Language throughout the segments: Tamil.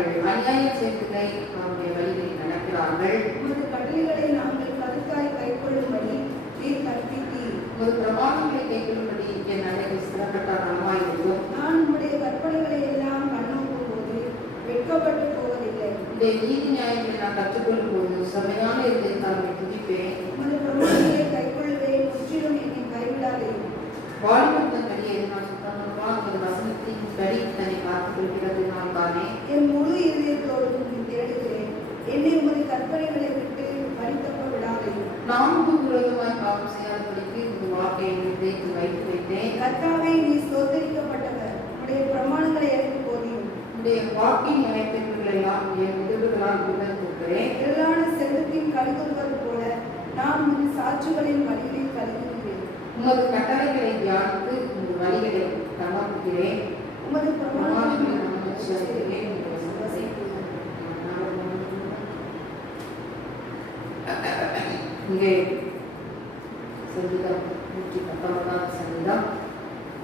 அவர்கள் அநியாயம் செய்வதை அவருடைய வழிகளில் நடக்கிறார்கள். உமது கட்டளைகளை நாங்கள் கருத்தாய் கைக்கொள்ளும்படி நீர் கற்பித்தீர். உமது பிரமாணங்களை கைக்கொள்ளும்படி என் நடைகள் சிறப்பட்ட நலமாயிருக்கும். நான் உம்முடைய கற்பனைகளை எல்லாம் கண்ணோக்கும் போது வெட்கப்பட்டு போவதில்லை. உடைய நீதி நியாயங்களை நான் கற்றுக்கொள்ளும் போது செம்மையான இதயத்தால் துதிப்பேன். உமது பிரமாணங்களை கைக்கொள்வேன், முற்றிலும் என்னை கைவிடாதே. வாலிபன் தன் வழியை நான் சுத்தமாக உமது வசனத்தின் படி தன்னை காத்துக் கொள்கிறது நான் தானே. என் முழு இதயத்தோடு உம்மை தேடுகிறேன். என்னை உமது கற்பனைகளை விட்டு வழித்தப்ப விடாதே. நான்கு விரோதமாய் பாவம் செய்யாதபடிக்கு உமது வார்த்தையை இதயத்தில் வைத்து வைத்தேன். கர்த்தாவே, நீ ஸ்தோத்தரிக்கப்பட்டவர். உம்முடைய பிரமாணங்களை எனக்கு போதியும். உடைய வாக்கின் நியாயத்தீர்ப்புகள் எல்லாம் என் உதவிகளால் உணர்ந்திருக்கிறேன். திரளான செல்வத்தின் கழிவுறுவது போல நான் உன் சாட்சிகளின் வழிகளில் கழிவுகிறேன். உமது கட்டளைகளை தியானித்து உமது வழிகளை கண்ணோக்குகிறேன். உமது பிரமாணங்களை நான் அமைச்சரிக்கிறேன். இங்கே சங்கீதம் 119 சங்கீதம்,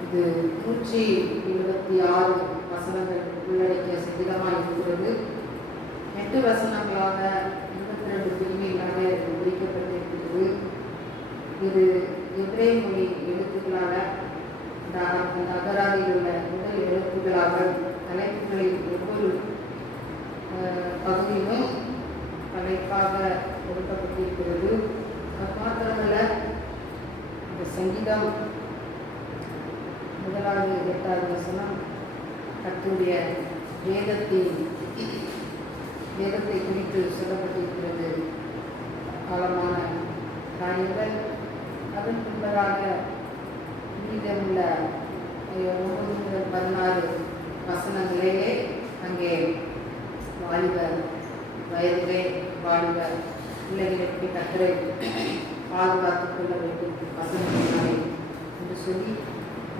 இது 126 வசனங்கள் உள்ளடக்கிய சங்கீதமாக இருக்கிறது. 8 வசனங்களாக 22 பிரிவுகளாக பிரிக்கப்பட்டிருக்கிறது. இது எபிரேய மொழி எழுத்துக்களாக அந்த அகராதியில் உள்ள முதல் எழுத்துக்களாக தலைப்புகளில் ஒவ்வொரு பகுதியும் தலைப்பாக கொடுக்கப்பட்டிருக்கிறது. அது மாத்திரமல்ல, இந்த சங்கீதம் 1-8 வசனம் கர்த்தருடைய வேதத்தை குறித்து சொல்லப்பட்டிருக்கிறது. காலமான காரியங்கள். அதன் பின்பதாக மீதமுள்ள 9-16 வசனங்களிலே அங்கே வாலிப வயதிலே வாலிப பிள்ளைகளை எப்படி கர்த்தரை பாதுகாத்துக் கொள்ள வேண்டும் வசனங்களை என்று சொல்லி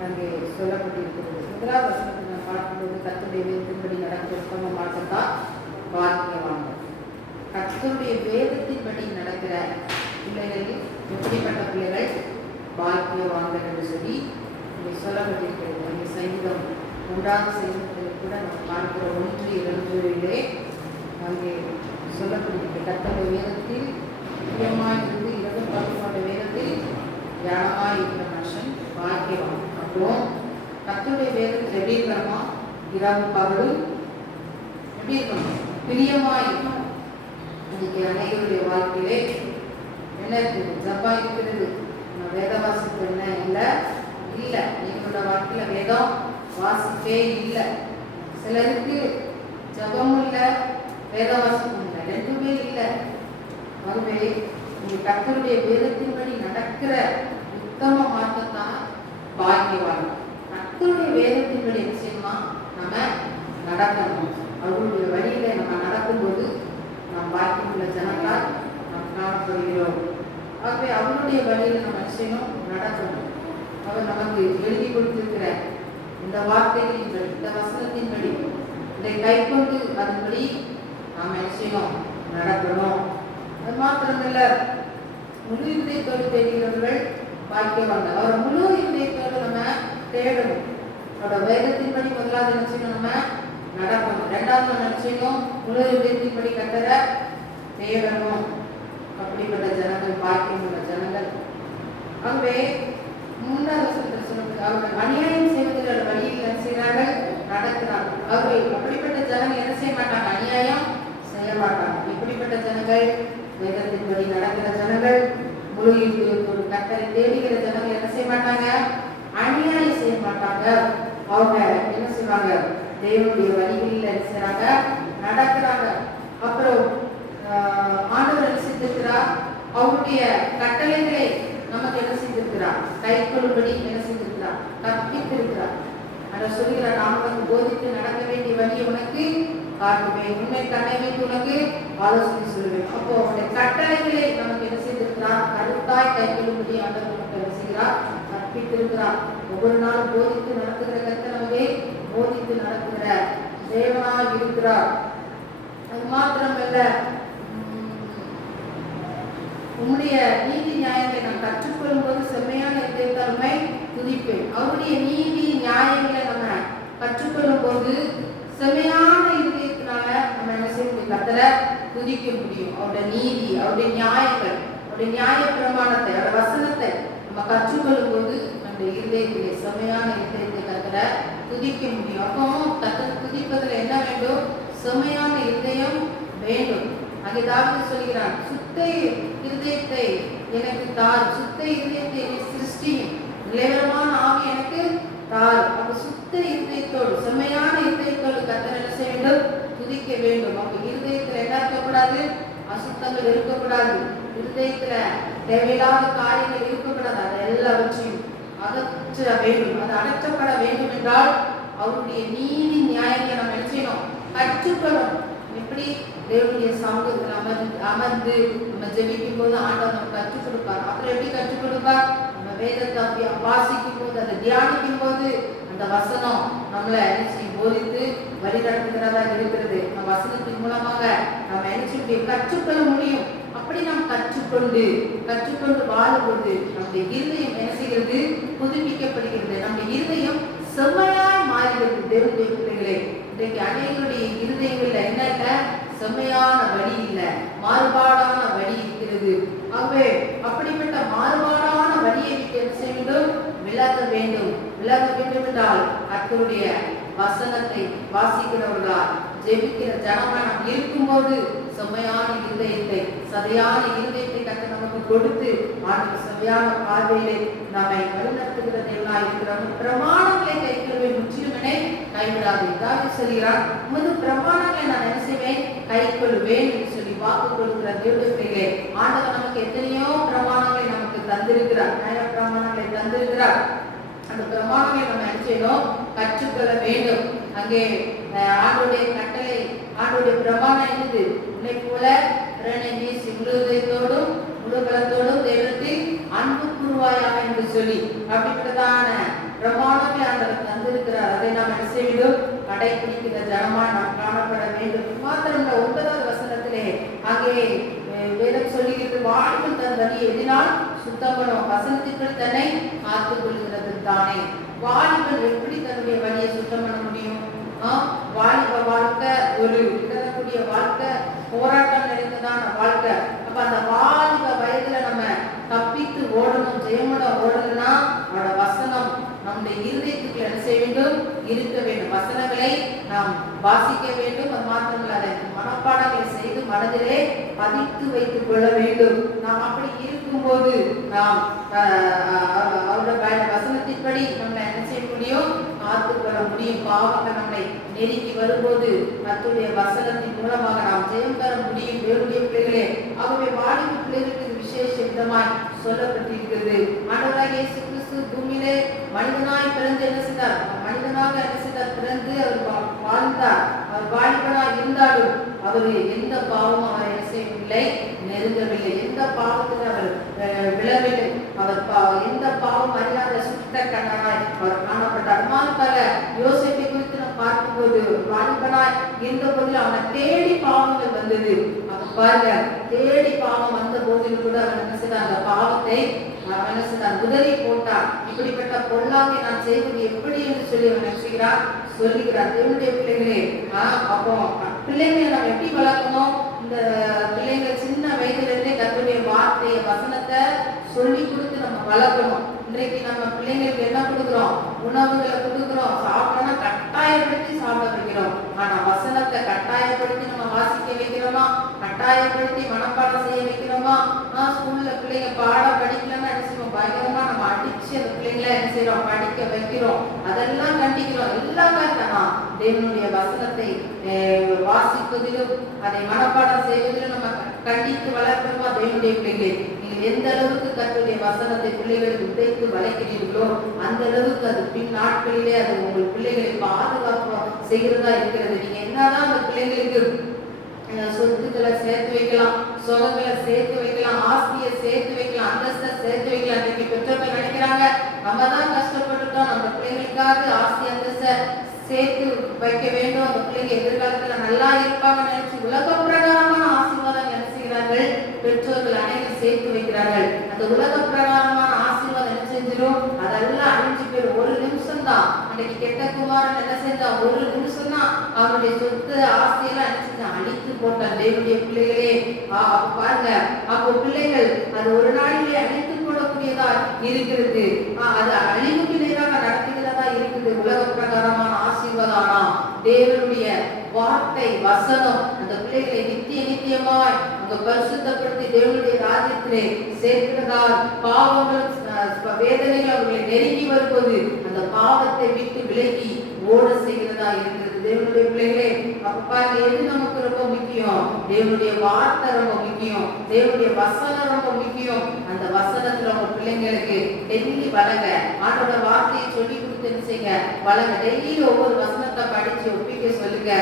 அங்கே சொல்லப்பட்டிருக்கிறது. 1வது வசனத்தை நான் பார்க்கும்போது கர்த்தருடைய வேதத்தின்படி நடக்கிற உத்தம மாற்றம்தான் பாக்கியவான்கள். கர்த்தருடைய வேதத்தின்படி நடக்கிற பிள்ளைகள் எப்படிப்பட்ட பிள்ளைகள் பாக்கியவான்கள் என்று சொல்லி இங்கே சொல்லப்பட்டிருக்கிறது. அங்கே சங்கீதம் 1வது சங்கீதத்தில் கூட நம்ம பார்க்கிற 1-2 அங்கே சொல்லப்பட்டிருக்கிறது. கர்த்தருடைய வேதத்தில் முக்கியமாக இருந்து 2 பருவமான வேதத்தில் தியானமாக இருக்கிற மனுஷன் பாக்கியவான். அப்புறம் கர்த்தருடைய வேதத்தில் எப்படி இருக்கிறோமா, இரவு பகலும் எப்படி இருக்கணும், பிரியமாக இருக்கணும். இன்னைக்கு அனைவருடைய வாழ்க்கையிலே என்ன இருக்குது, ஜப்பா இருக்கிறது. வேத வாசிப்பு என்ன இல்லை, எங்களோட வாழ்க்கையில் வேதம் வாசிப்பே இல்லை. சிலருக்கு ஜபமும் இல்லை, வேத வாசிப்பும் இல்லை, ரெண்டுமே இல்லை. ஆகவே நீங்கள் கர்த்தருடைய வேதத்தின்படி நடக்கிற உத்தம மாற்றத்தான் பாக்கியவான். கர்த்தருடைய வேதத்தின்படி என்ன செய்யணுமா, நம்ம நடக்கணும். அவர்களுடைய வழியில நம்ம நடக்கும்போது நாம் பாக்கியமுள்ள ஜனங்களால் நாம் காணப்படுகிறோம். ஆகவே அவருடைய வழியில் நம்ம என்ன செய்யணும், நடக்கணும். அவர் நமக்கு எழுதி கொடுத்திருக்கிற இந்த வார்த்தைகளின்படி, இந்த வசனத்தின்படி இதை கை கொண்டு அதன்படி நாம் என்ன செய்யணும், நடக்கணும். அது மாத்திரமல்ல, முழு இதயத்தோடு தேடுகிறவர்கள் பாக்கியவான்கள். அவர் முழு இதயத்தோடு நம்ம தேடணும். அவரோட வேதத்தின்படி முதலாவது என்ன செய்யணும், நம்ம நடக்கணும். 2வது நம்ம என்ன செய்யணும், முழு இதயத்தின்படி கர்த்தரை தேடணும். அப்படிப்பட்ட ஜனங்கள் பாக்கியமுள்ள ஜனங்கள். ஆகவே 3வது வசனத்தில் சொல்லுங்க, அவர்கள் அநியாயம் செய்வதில் வழியில் என்ன செய்கிறார்கள், நடக்கிறார்கள். அவர்கள் அப்படிப்பட்ட ஜனங்கள் என்ன செய்ய மாட்டாங்க, அநியாயம் செய்ய மாட்டாங்க. இப்படிப்பட்ட ஜனங்கள் வேதத்தின்படி நடக்கிற ஜனங்கள், முழு இதயத்தோடு கர்த்தரை தேடுகிற ஜனங்கள் என்ன செய்ய மாட்டாங்க, அநியாயம் செய்ய மாட்டாங்க. அவங்க என்ன செய்வாங்க, தேவனுடைய வழிகளில் என்ன செய்றாங்க, நடக்கிறாங்க. அப்புறம் ஆண்டவர் என்ன செய்திருக்கிறார், அவருடைய கட்டளைகளை நமக்கு என்ன செய்திருக்கிறார், கை கொள்ளும்படி என்ன செய்திருக்கிறார், கற்பித்திருக்கிறார். அதை சொல்கிறார், நான் உனக்கு போதித்து நடக்க வேண்டிய வழியை உனக்கு காட்டுவேன், உண்மை கண்ணை வைத்து உனக்கு ஆலோசனை சொல்லுவேன். அப்போ அவருடைய கட்டளைகளை நமக்கு என்ன செய்திருக்கிறார், கருத்தாய் கை கொள்ளும்படி ஆண்டவர் நமக்கு என்ன செய்கிறார், கற்பித்திருக்கிறார். ஒவ்வொரு நாளும் போதித்து நடத்துகிற கர்த்தர் நமக்கு போதித்து நடத்துகிற தேவனாக இருக்கிறார். அது மாத்திரமல்ல, உம்முடைய நீதி நியாயங்களை நாம் கற்றுக்கொள்ளும் போது செம்மையான இதயத்தாலுமை துதிப்பேன். அவருடைய நீதி நியாயங்களை நம்ம கற்றுக்கொள்ளும் போது செம்மையான இதயத்தினால துதிக்க முடியும். அவருடைய நீதி, அவருடைய நியாயங்கள், அவருடைய நியாய பிரமாணத்தை, அவருடைய வசனத்தை நம்ம கற்றுக்கொள்ளும் போது நம்முடைய இருதயத்திலே செம்மையான இருதயத்தை கர்த்தரை துதிக்க முடியும். அப்போ கர்த்தரை துதிப்பதில் என்ன வேண்டும்? செம்மையான இருதயம் வேண்டும். அங்கே தாவீது சொல்கிறான், சுத்த இருதயத்தை எனக்கு தார், சுத்த இருதயத்தை சிருஷ்டியும், நிலைவரமான ஆவி எனக்கு தார். அப்ப சுத்த இருதயத்தோடு, செம்மையான இருதயத்தோடு கர்த்தரை என்ன செய்ய வேண்டும்? துதிக்க வேண்டும். அப்ப இருதயத்துல என்ன இருக்கக்கூடாது? அசுத்தங்கள் இருக்கக்கூடாது. இருதயத்துல தேவையில்லாத காரியங்கள் இருக்கக்கூடாது. அது எல்லாவற்றையும் அகற்ற வேண்டும். அது அகற்றப்பட வேண்டும் என்றால் அவருடைய நீதி நியாயங்களை நம்ம என்ன செய்யணும்? கற்றுக்கணும். எப்படி? தேவனுடைய சமூகத்தில் அமர்ந்து நம்ம ஜெபிக்கும் போது ஆண்டவர் நம்ம கற்றுக் கொடுப்பார். அப்புறம் எப்படி கற்றுக் கொடுப்பார்? நம்ம வேதத்தை வாசிக்கும் போது, அதை தியானிக்கும் போது அந்த வசனம் நம்மளை போதித்து வழி நடத்துகிறதா இருக்கிறது. நம்ம வசனத்தின் மூலமாக நம்ம என்ன கற்றுக்கொள்ள முடியும். அப்படி நாம் கற்றுக்கொண்டு வாழும்போது நம்முடைய இருதயம் என்ன செய்கிறது? புதுப்பிக்கப்படுகிறது. நம்முடைய இருதயம் செம்மையாய் மாறுகிறது. தேவனுடைய பிள்ளைகளே, இன்றைக்கு அநேகருடைய இருதயங்கள்ல என்ன இல்லை? செம்மையான வழி இல்லை, மாறுபாடான வழி இருக்கிறது. ஆகவே அப்படிப்பட்ட மாறுபாடான வழியை விட்டு என்ன செய்ய வேண்டும்? விலக வேண்டும். விலக வேண்டும் என்றால் கர்த்தருடைய வசனத்தை வாசிக்கிறவர்களா ஜெபிக்கிற ஜனமா நாம் இருக்கும்போது செம்மையான இருதயத்தை, சதையான இருதயத்தை கர்த்தர் நமக்கு கொடுத்து ஆண்டவர் செம்மையான பார்வையிலே நம்மை வழிநடத்துகிற தேவனாய் இருக்கிறோம். பிரமாணங்களை கைக்கொள்வேன், முற்றிலுமே கைவிடாது. தாவீது சொல்கிறான், உமது பிரமாணங்களை நான் என்ன செய்வேன்? கைக்கொள்வேன் என்று சொல்லி வாக்கு கொடுக்கிற தேவனுடைய பிள்ளைகளே, ஆண்டவர் நமக்கு எத்தனையோ பிரமாணங்களை நமக்கு தந்திருக்கிறார், நியாய பிரமாணங்களை தந்திருக்கிறார். அந்த பிரமாணங்களை நம்ம என்ன செய்யணும்? கற்றுக்கொள்ள வேண்டும். அங்கே ஆண்டோடைய கட்டளை, ஆண்டோடைய பிரமாணம் என்னது? உன்னை போல பிறனை நேசி முழு இதயத்தோடும் முழு பலத்தோடும் தெய்வத்தில் அன்பு கூறுவாயாக என்று சொல்லி அப்படிப்பட்டதான பிரமாணங்களை ஆண்டவர் தந்திருக்கிறார். அதை நாம் என்ன செய்ய வேண்டும்? கடைபிடிக்கிற ஜனமா நாம் காணப்பட வேண்டும். மாத்திரம் 9வது வசனத்திலே அங்கே வேதம் சொல்லுகிறது, வாழ்வு தன் வழி எதினால் சுத்தப்படும், வசனத்திற்குள் தன்னை காத்துக் கொள்கிறது தானே. வாலிபன் எப்படி தன்னுடைய வழியை சுத்தம் பண்ண முடியும்? வாலிப வாழ்க்கை ஒரு இடக்கூடிய வாழ்க்கை, போராட்டம் நிறைந்ததான வாழ்க்கை. அப்ப அந்த வாலிப வயதுல நம்ம தப்பித்து ஓடணும், ஜெயமோட ஓடணும்னா அவரோட வசனம் நம்முடைய இருதயத்துக்கு என்ன செய்ய வேண்டும்? இருக்க வேண்டும். வசனங்களை நாம் வாசிக்க வேண்டும். அது மாத்திரமல்ல, அதை மனப்பாடங்களை செய்து மனதிலே பதித்து வைத்துக் கொள்ள வேண்டும். நாம் அப்படி இருக்கும்போது நாம் அவருடைய வசனத்தின்படி நம்மளை என்ன செய்ய முடியும்? காத்துக்கொள்ள முடியும். பாவங்கள் நம்மளை நெருக்கி வரும்போது கர்த்தருடைய வசனத்தின் மூலமாக நாம் ஜெயம் பெற முடியும். தேவனுடைய பிள்ளைகளே, ஆகவே வாலிப பிள்ளைகளுக்கு விசேஷ விதமாய் சொல்லப்பட்டிருக்கிறது. ஆண்டவராகிய இயேசு கிறிஸ்து பூமியிலே மனிதனாய் பிறந்து என்ன செய்தார்? மனிதனாக என்ன செய்தார்? பிறந்து அவர் வாழ்ந்தார். அவர் வாலிபனாய் இருந்தாலும் அவர் எந்த பாவமும் அவர் என்ன செய்யவில்லை, நெருங்கவில்லை. எந்த பாவத்தில் அவர் விழவில்லை. அவர் எந்த பாவம் அறியாத சுத்த கண்ணனாய் அவர் காணப்பட்டார். மாறாக யோசேப்பை குறித்து நாம் பார்க்கும்போது வாலிபனாய் இருந்த போதில் அவனை தேடி பாவங்கள் வந்தது. அவன் பாருங்க, தேடி பாவம் வந்த போதிலும் கூட அவன் என்ன செய்தான்? அந்த பாவத்தை அவன் என்ன செய்தான்? உதறி போட்டான். இப்படிப்பட்ட பொல்லாங்கை நான் செய்வது எப்படி என்று சொல்லி அவன் நினைச்சுக்கிறான், சொல்லுகிறார். தேவனுடைய பிள்ளைகளே, அப்போ பிள்ளைங்களை நம்ம எப்படி வளர்க்கணும்? இந்த பிள்ளைகள் சின்ன வயதுல இருந்தே கர்த்தருடைய வார்த்தையை, வசனத்தை சொல்லி கொடுத்து நம்ம வளர்க்கணும். இன்றைக்கு நம்ம பிள்ளைங்களுக்கு என்ன கொடுக்குறோம்? உணவுகளை கொடுக்குறோம். சாப்பிடனா கட்டாயப்படுத்தி சாப்பிட வைக்கிறோம். ஆனா வசனத்தை கட்டாயப்படுத்தி நம்ம வாசிக்க வைக்கிறோமா? கட்டாயப்படுத்தி மனப்பாடம் செய்ய வைக்கிறோமா? ஸ்கூல்ல பிள்ளைங்க பாடம் படிக்கலன்னா என்ன செய்வோம்? பயங்கரமா நம்ம அடிச்சு அந்த பிள்ளைங்களை என்ன செய்யறோம்? படிக்க வைக்கிறோம். அதெல்லாம் கண்டிக்கிறோம். எல்லாம் கட்டணும். தேவனுடைய வசனத்தை வாசிப்பதிலும் அதை மனப்பாடம் செய்வதிலும் நம்ம கண்டித்து வளர்க்கிறோமா? தேவனுடைய பிள்ளைகளை நீங்கள் எந்த அளவுக்கு கர்த்தருடைய வசனத்தை பிள்ளைகளுக்கு உதைத்து வளைக்கிறீர்களோ அந்த அளவுக்கு அது பின் நாட்களிலே அது உங்கள் பிள்ளைகளை பாதுகாப்பு செய்கிறதா இருக்கிறது. நீங்க என்னதான் அந்த பிள்ளைங்களுக்கு சொத்துக்களை சேர்த்து வைக்கலாம், சொகங்களை சேர்த்து வைக்கலாம், ஆஸ்தியை சேர்த்து வைக்கலாம், அந்தஸ்தை சேர்த்து வைக்கலாம். இன்னைக்கு பெற்றோர்கள் நினைக்கிறாங்க, நம்ம தான் கஷ்டப்பட்டுட்டோம், நம்ம பிள்ளைங்களுக்காக ஆஸ்தி அந்தஸ்தை சேர்த்து வைக்க வேண்டும், அந்த பிள்ளைங்க எதிர்காலத்துல நல்லா இருப்பாங்க நினைச்சு உலக பிரகாரமான ஆசீர்வாதம் என்ன செய்கிறார்கள்? பெற்றோர்கள் அனைவரும் சேர்த்து வைக்கிறார்கள். அந்த உலக பிரகாரமான ஆசீர்வாதம் என்ன செஞ்சிடும்? அதெல்லாம் அழிஞ்சு போயிடும். ஒரு நிமிஷம் தான். அன்னைக்கு கெட்ட குமாரன் என்ன செஞ்சா? ஒரு நிமிஷம் தான் அவனுடைய சொத்து ஆசையெல்லாம் நினைச்சு அழித்து போட்டான் தேவனுடைய பிள்ளைகளே. பாருங்க, அப்போ பிள்ளைகள் அது ஒரு நாளிலே அழித்துக் கொள்ளக்கூடியதா இருக்கிறது. அது அழிவுக்கு நேராக நடத்துகிறதா இருக்குது. உலக பிரகாரமான ஆசீர்வாதம் தேவனுடைய வார்த்தை வசனம் அந்த பிள்ளைகளை நித்தியமாய் அங்க பரிசுத்தப்படுத்தி தேவனுடைய ராஜ்யத்திலே சேர்க்கிறதால் பாவங்கள் வேதனைகள் அவர்களை நெருங்கி வரும்போது அந்த பாவத்தை விட்டு விலகி ஓட செய்கிறதா இருக்கிறது தேவனுடைய பிள்ளைகளே. அப்ப பாருங்க, எது நமக்கு ரொம்ப முக்கியம்? தேவனுடைய வார்த்தை ரொம்ப முக்கியம், தேவனுடைய வசனம் ரொம்ப முக்கியம். அந்த வசனத்துல உங்க பிள்ளைங்களுக்கு டெய்லி வளங்க, ஆண்டோட வார்த்தையை சொல்லி கொடுத்து என்ன செய்யுங்க, வளங்க. டெய்லி ஒவ்வொரு வசனத்தை படிச்சு ஒப்பிக்க சொல்லுங்க.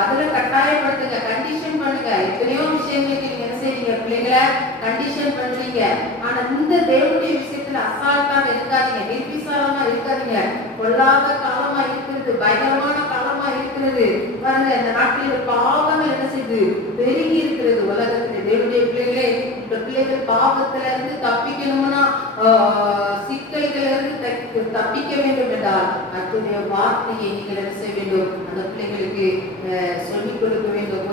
அதுல கட்டாயப்படுத்துங்க, கண்டிஷன் பண்ணுங்க. எத்தனையோ விஷயங்களுக்கு நீங்க என்ன செய்றீங்க, பிள்ளைங்களை கண்டிஷன் பண்றீங்க. ஆனா இந்த தேவனுடைய விஷயத்துல அசால்ட்டாக இருக்காதீங்க, நிர்விசாரமா இருக்காதீங்க. கொள்ளாத காலமா இருக்கிறது, பயங்கரமான காலமா இருக்கிறது. பாருங்க, இந்த நாட்டில் பாவங்கள் என்ன செய்யுது, பெருகி இருக்கிறது உலகத்துல. தேவனுடைய பிள்ளைகளே, இந்த பிள்ளைகள் பாவத்துல இருந்து தப்பிக்கணும்னா, சிக்கல்கள் இருந்து தப்பிக்க வேண்டும் என்றால் அத்துடைய வார்த்தையை நீங்கள் என்ன செய்ய வேண்டும், அந்த பிள்ளைகளுக்கு சொல்லிக் கொடுக்க வேண்டும்.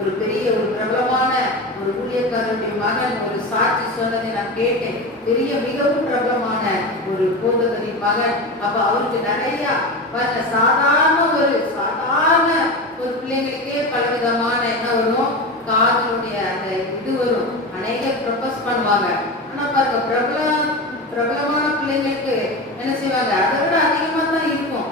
ஒரு பெரிய ஒரு பிரபலமான ஒரு ஊழியக்காரருடைய மகன் ஒரு சாட்சி சொன்னதை நான் கேட்டேன். மிகவும் பிரபலமான ஒரு போதகரின் மகன். அப்ப அவருக்கு நிறைய சாதாரண ஒரு பிள்ளைங்களுக்கே பலவிதமான என்ன வரும், காதலுடைய அந்த இது வரும். அநேகர் ப்ரொபோஸ் பண்ணுவாங்க. ஆனா பாருங்க, பிரபலமான பிள்ளைங்களுக்கு என்ன செய்வாங்க, அதை விட அதிகமா தான் இருக்கும்.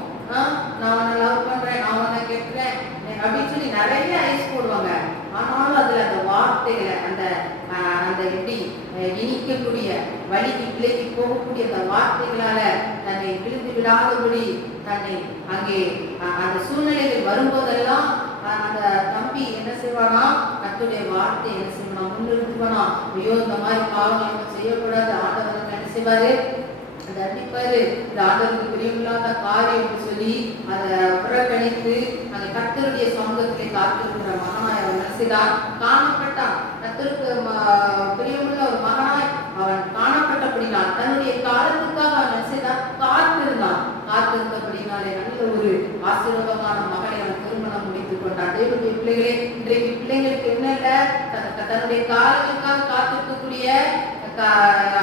நான் உன்னை லவ் பண்றேன், நான் உன்னை கேட்கிறேன் அப்படின்னு சொல்லி நிறைய ஐஸ் போடுவாங்க. ஆனாலும் அதுல அந்த வார்த்தைகளை அந்த எப்படி இனிக்கக்கூடிய வழிக்கு பிள்ளைக்கு போகக்கூடிய அந்த வார்த்தைகளால தன்னை விழுந்து விடாதபடி தன்னை அங்கே அந்த சூழ்நிலைகள் வரும்போதெல்லாம் அந்த தம்பி என்ன செய்வானா, கர்த்தருடைய வார்த்தை என்ன செய்வானா, முன்னிறுத்துவானா. ஐயோ, இந்த மாதிரி பாவம் நம்ம செய்யக்கூடாது, ஆண்டவர் என்ன செய்வாரு, அதை அடிப்பாரு. இந்த ஆண்டவருக்கு பிரியமில்லாத காரியம் சொல்லி அதை புறக்கணித்து அந்த கர்த்தருடைய சமூகத்திலே காத்திருக்கிற மகனாய் அவன் நினைச்சுதான் காணப்பட்டான். கர்த்தருக்கு பிரியமுள்ள ஒரு மகனாய் அவன் காணப்பட்டபடினால் தன்னுடைய காலத்துக்காக அவன் நினைச்சுதான் காத்திருந்தபடினாலே நல்ல ஒரு ஆசீர்வாதமான மகனை அவன் திருமணம் முடித்துக் கொண்டான். தேவனுடைய பிள்ளைகளே, இன்றைக்கு பிள்ளைங்களுக்கு என்ன இல்ல, தன்னுடைய காலத்துக்காக காத்திருக்கக்கூடிய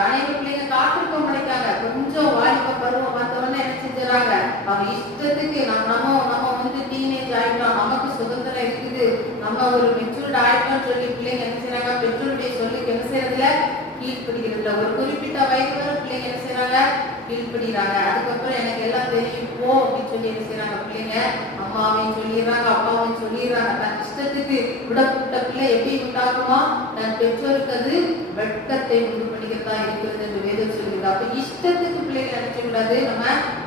அனைத்து பிள்ளைங்க காத்திருக்க மாட்டாங்க. கொஞ்சம் வாலிப பருவம் வந்தவொடனே என்ன செஞ்சுறாங்க, அவங்க இஷ்டத்துக்கு நம்ம டீனேஜ் ஆயிட்டோம், நமக்கு சுதந்திரம் இருக்குது, நம்ம ஒரு மெச்சூர்ட் ஆயிட்டோம்னு சொல்லி பிள்ளைங்க என்ன செய்யறாங்க, பெற்றோருடைய சொல்லிக்கு என்ன செய்யறதுல கீழ்படுகிறது. ஒரு குறிப்பிட்ட வயது வரை பிள்ளைங்க என்ன செய்யறாங்க, கீழ்படுகிறாங்க. அதுக்கப்புறம் எனக்கு எல்லாம் தெரியும் போ அப்படின்னு சொல்லி என்ன செய்யறாங்க பிள்ளைங்க, அம்மாவையும் சொல்லிடுறாங்க, அப்பாவையும் சொல்லிடுறாங்க. தன் இஷ்டத்துக்கு விடப்பட்ட பிள்ளை எப்படி உண்டாகுமா, தன் பெற்றோருக்கு அது வெட்கத்தை உண்டு பண்ணிக்கிறதா இருக்கிறது என்று வேதம் சொல்லுது. அப்ப இஷ்டத்துக்கு பிள்ளைகளை நினைச்சக்கூடாது, நம்ம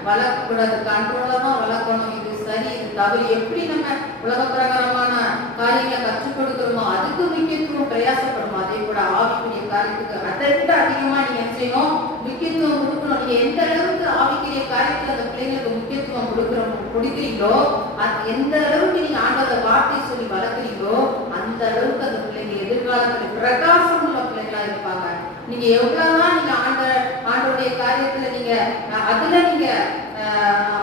வளர்க்கக்கூடாது, கண்ட்ரோலமா வளர்க்கணும். இது சரி, இது தவறு, எப்படி நம்ம உலக பிரகாரமான காரியங்களை கற்றுக் கொடுக்கிறோமோ அதுக்கு முக்கியத்துவம் பிரயாசப்படும். அதே கூட ஆவிக்குரிய காரியத்துக்கு அதை விட அதிகமா நீங்க என்ன செய்யணும், முக்கியத்துவம் கொடுக்கணும். நீங்க எந்த அளவுக்கு ஆவிக்குரிய காரியத்துல அந்த பிள்ளைங்களுக்கு முக்கியத்துவம் கொடுக்கிறீங்களோ, அது எந்த அளவுக்கு நீங்க ஆண்டவரோட வார்த்தை சொல்லி வளர்க்குறீங்களோ அந்த அளவுக்கு அந்த பிள்ளைங்க எதிர்காலத்துல பிரகாசம் உள்ள பிள்ளைங்களா இருப்பாங்க. நீங்க எவ்வளவுதான் நீங்க ஆண்டோடைய காரியத்துல நீங்க அதுல நீங்க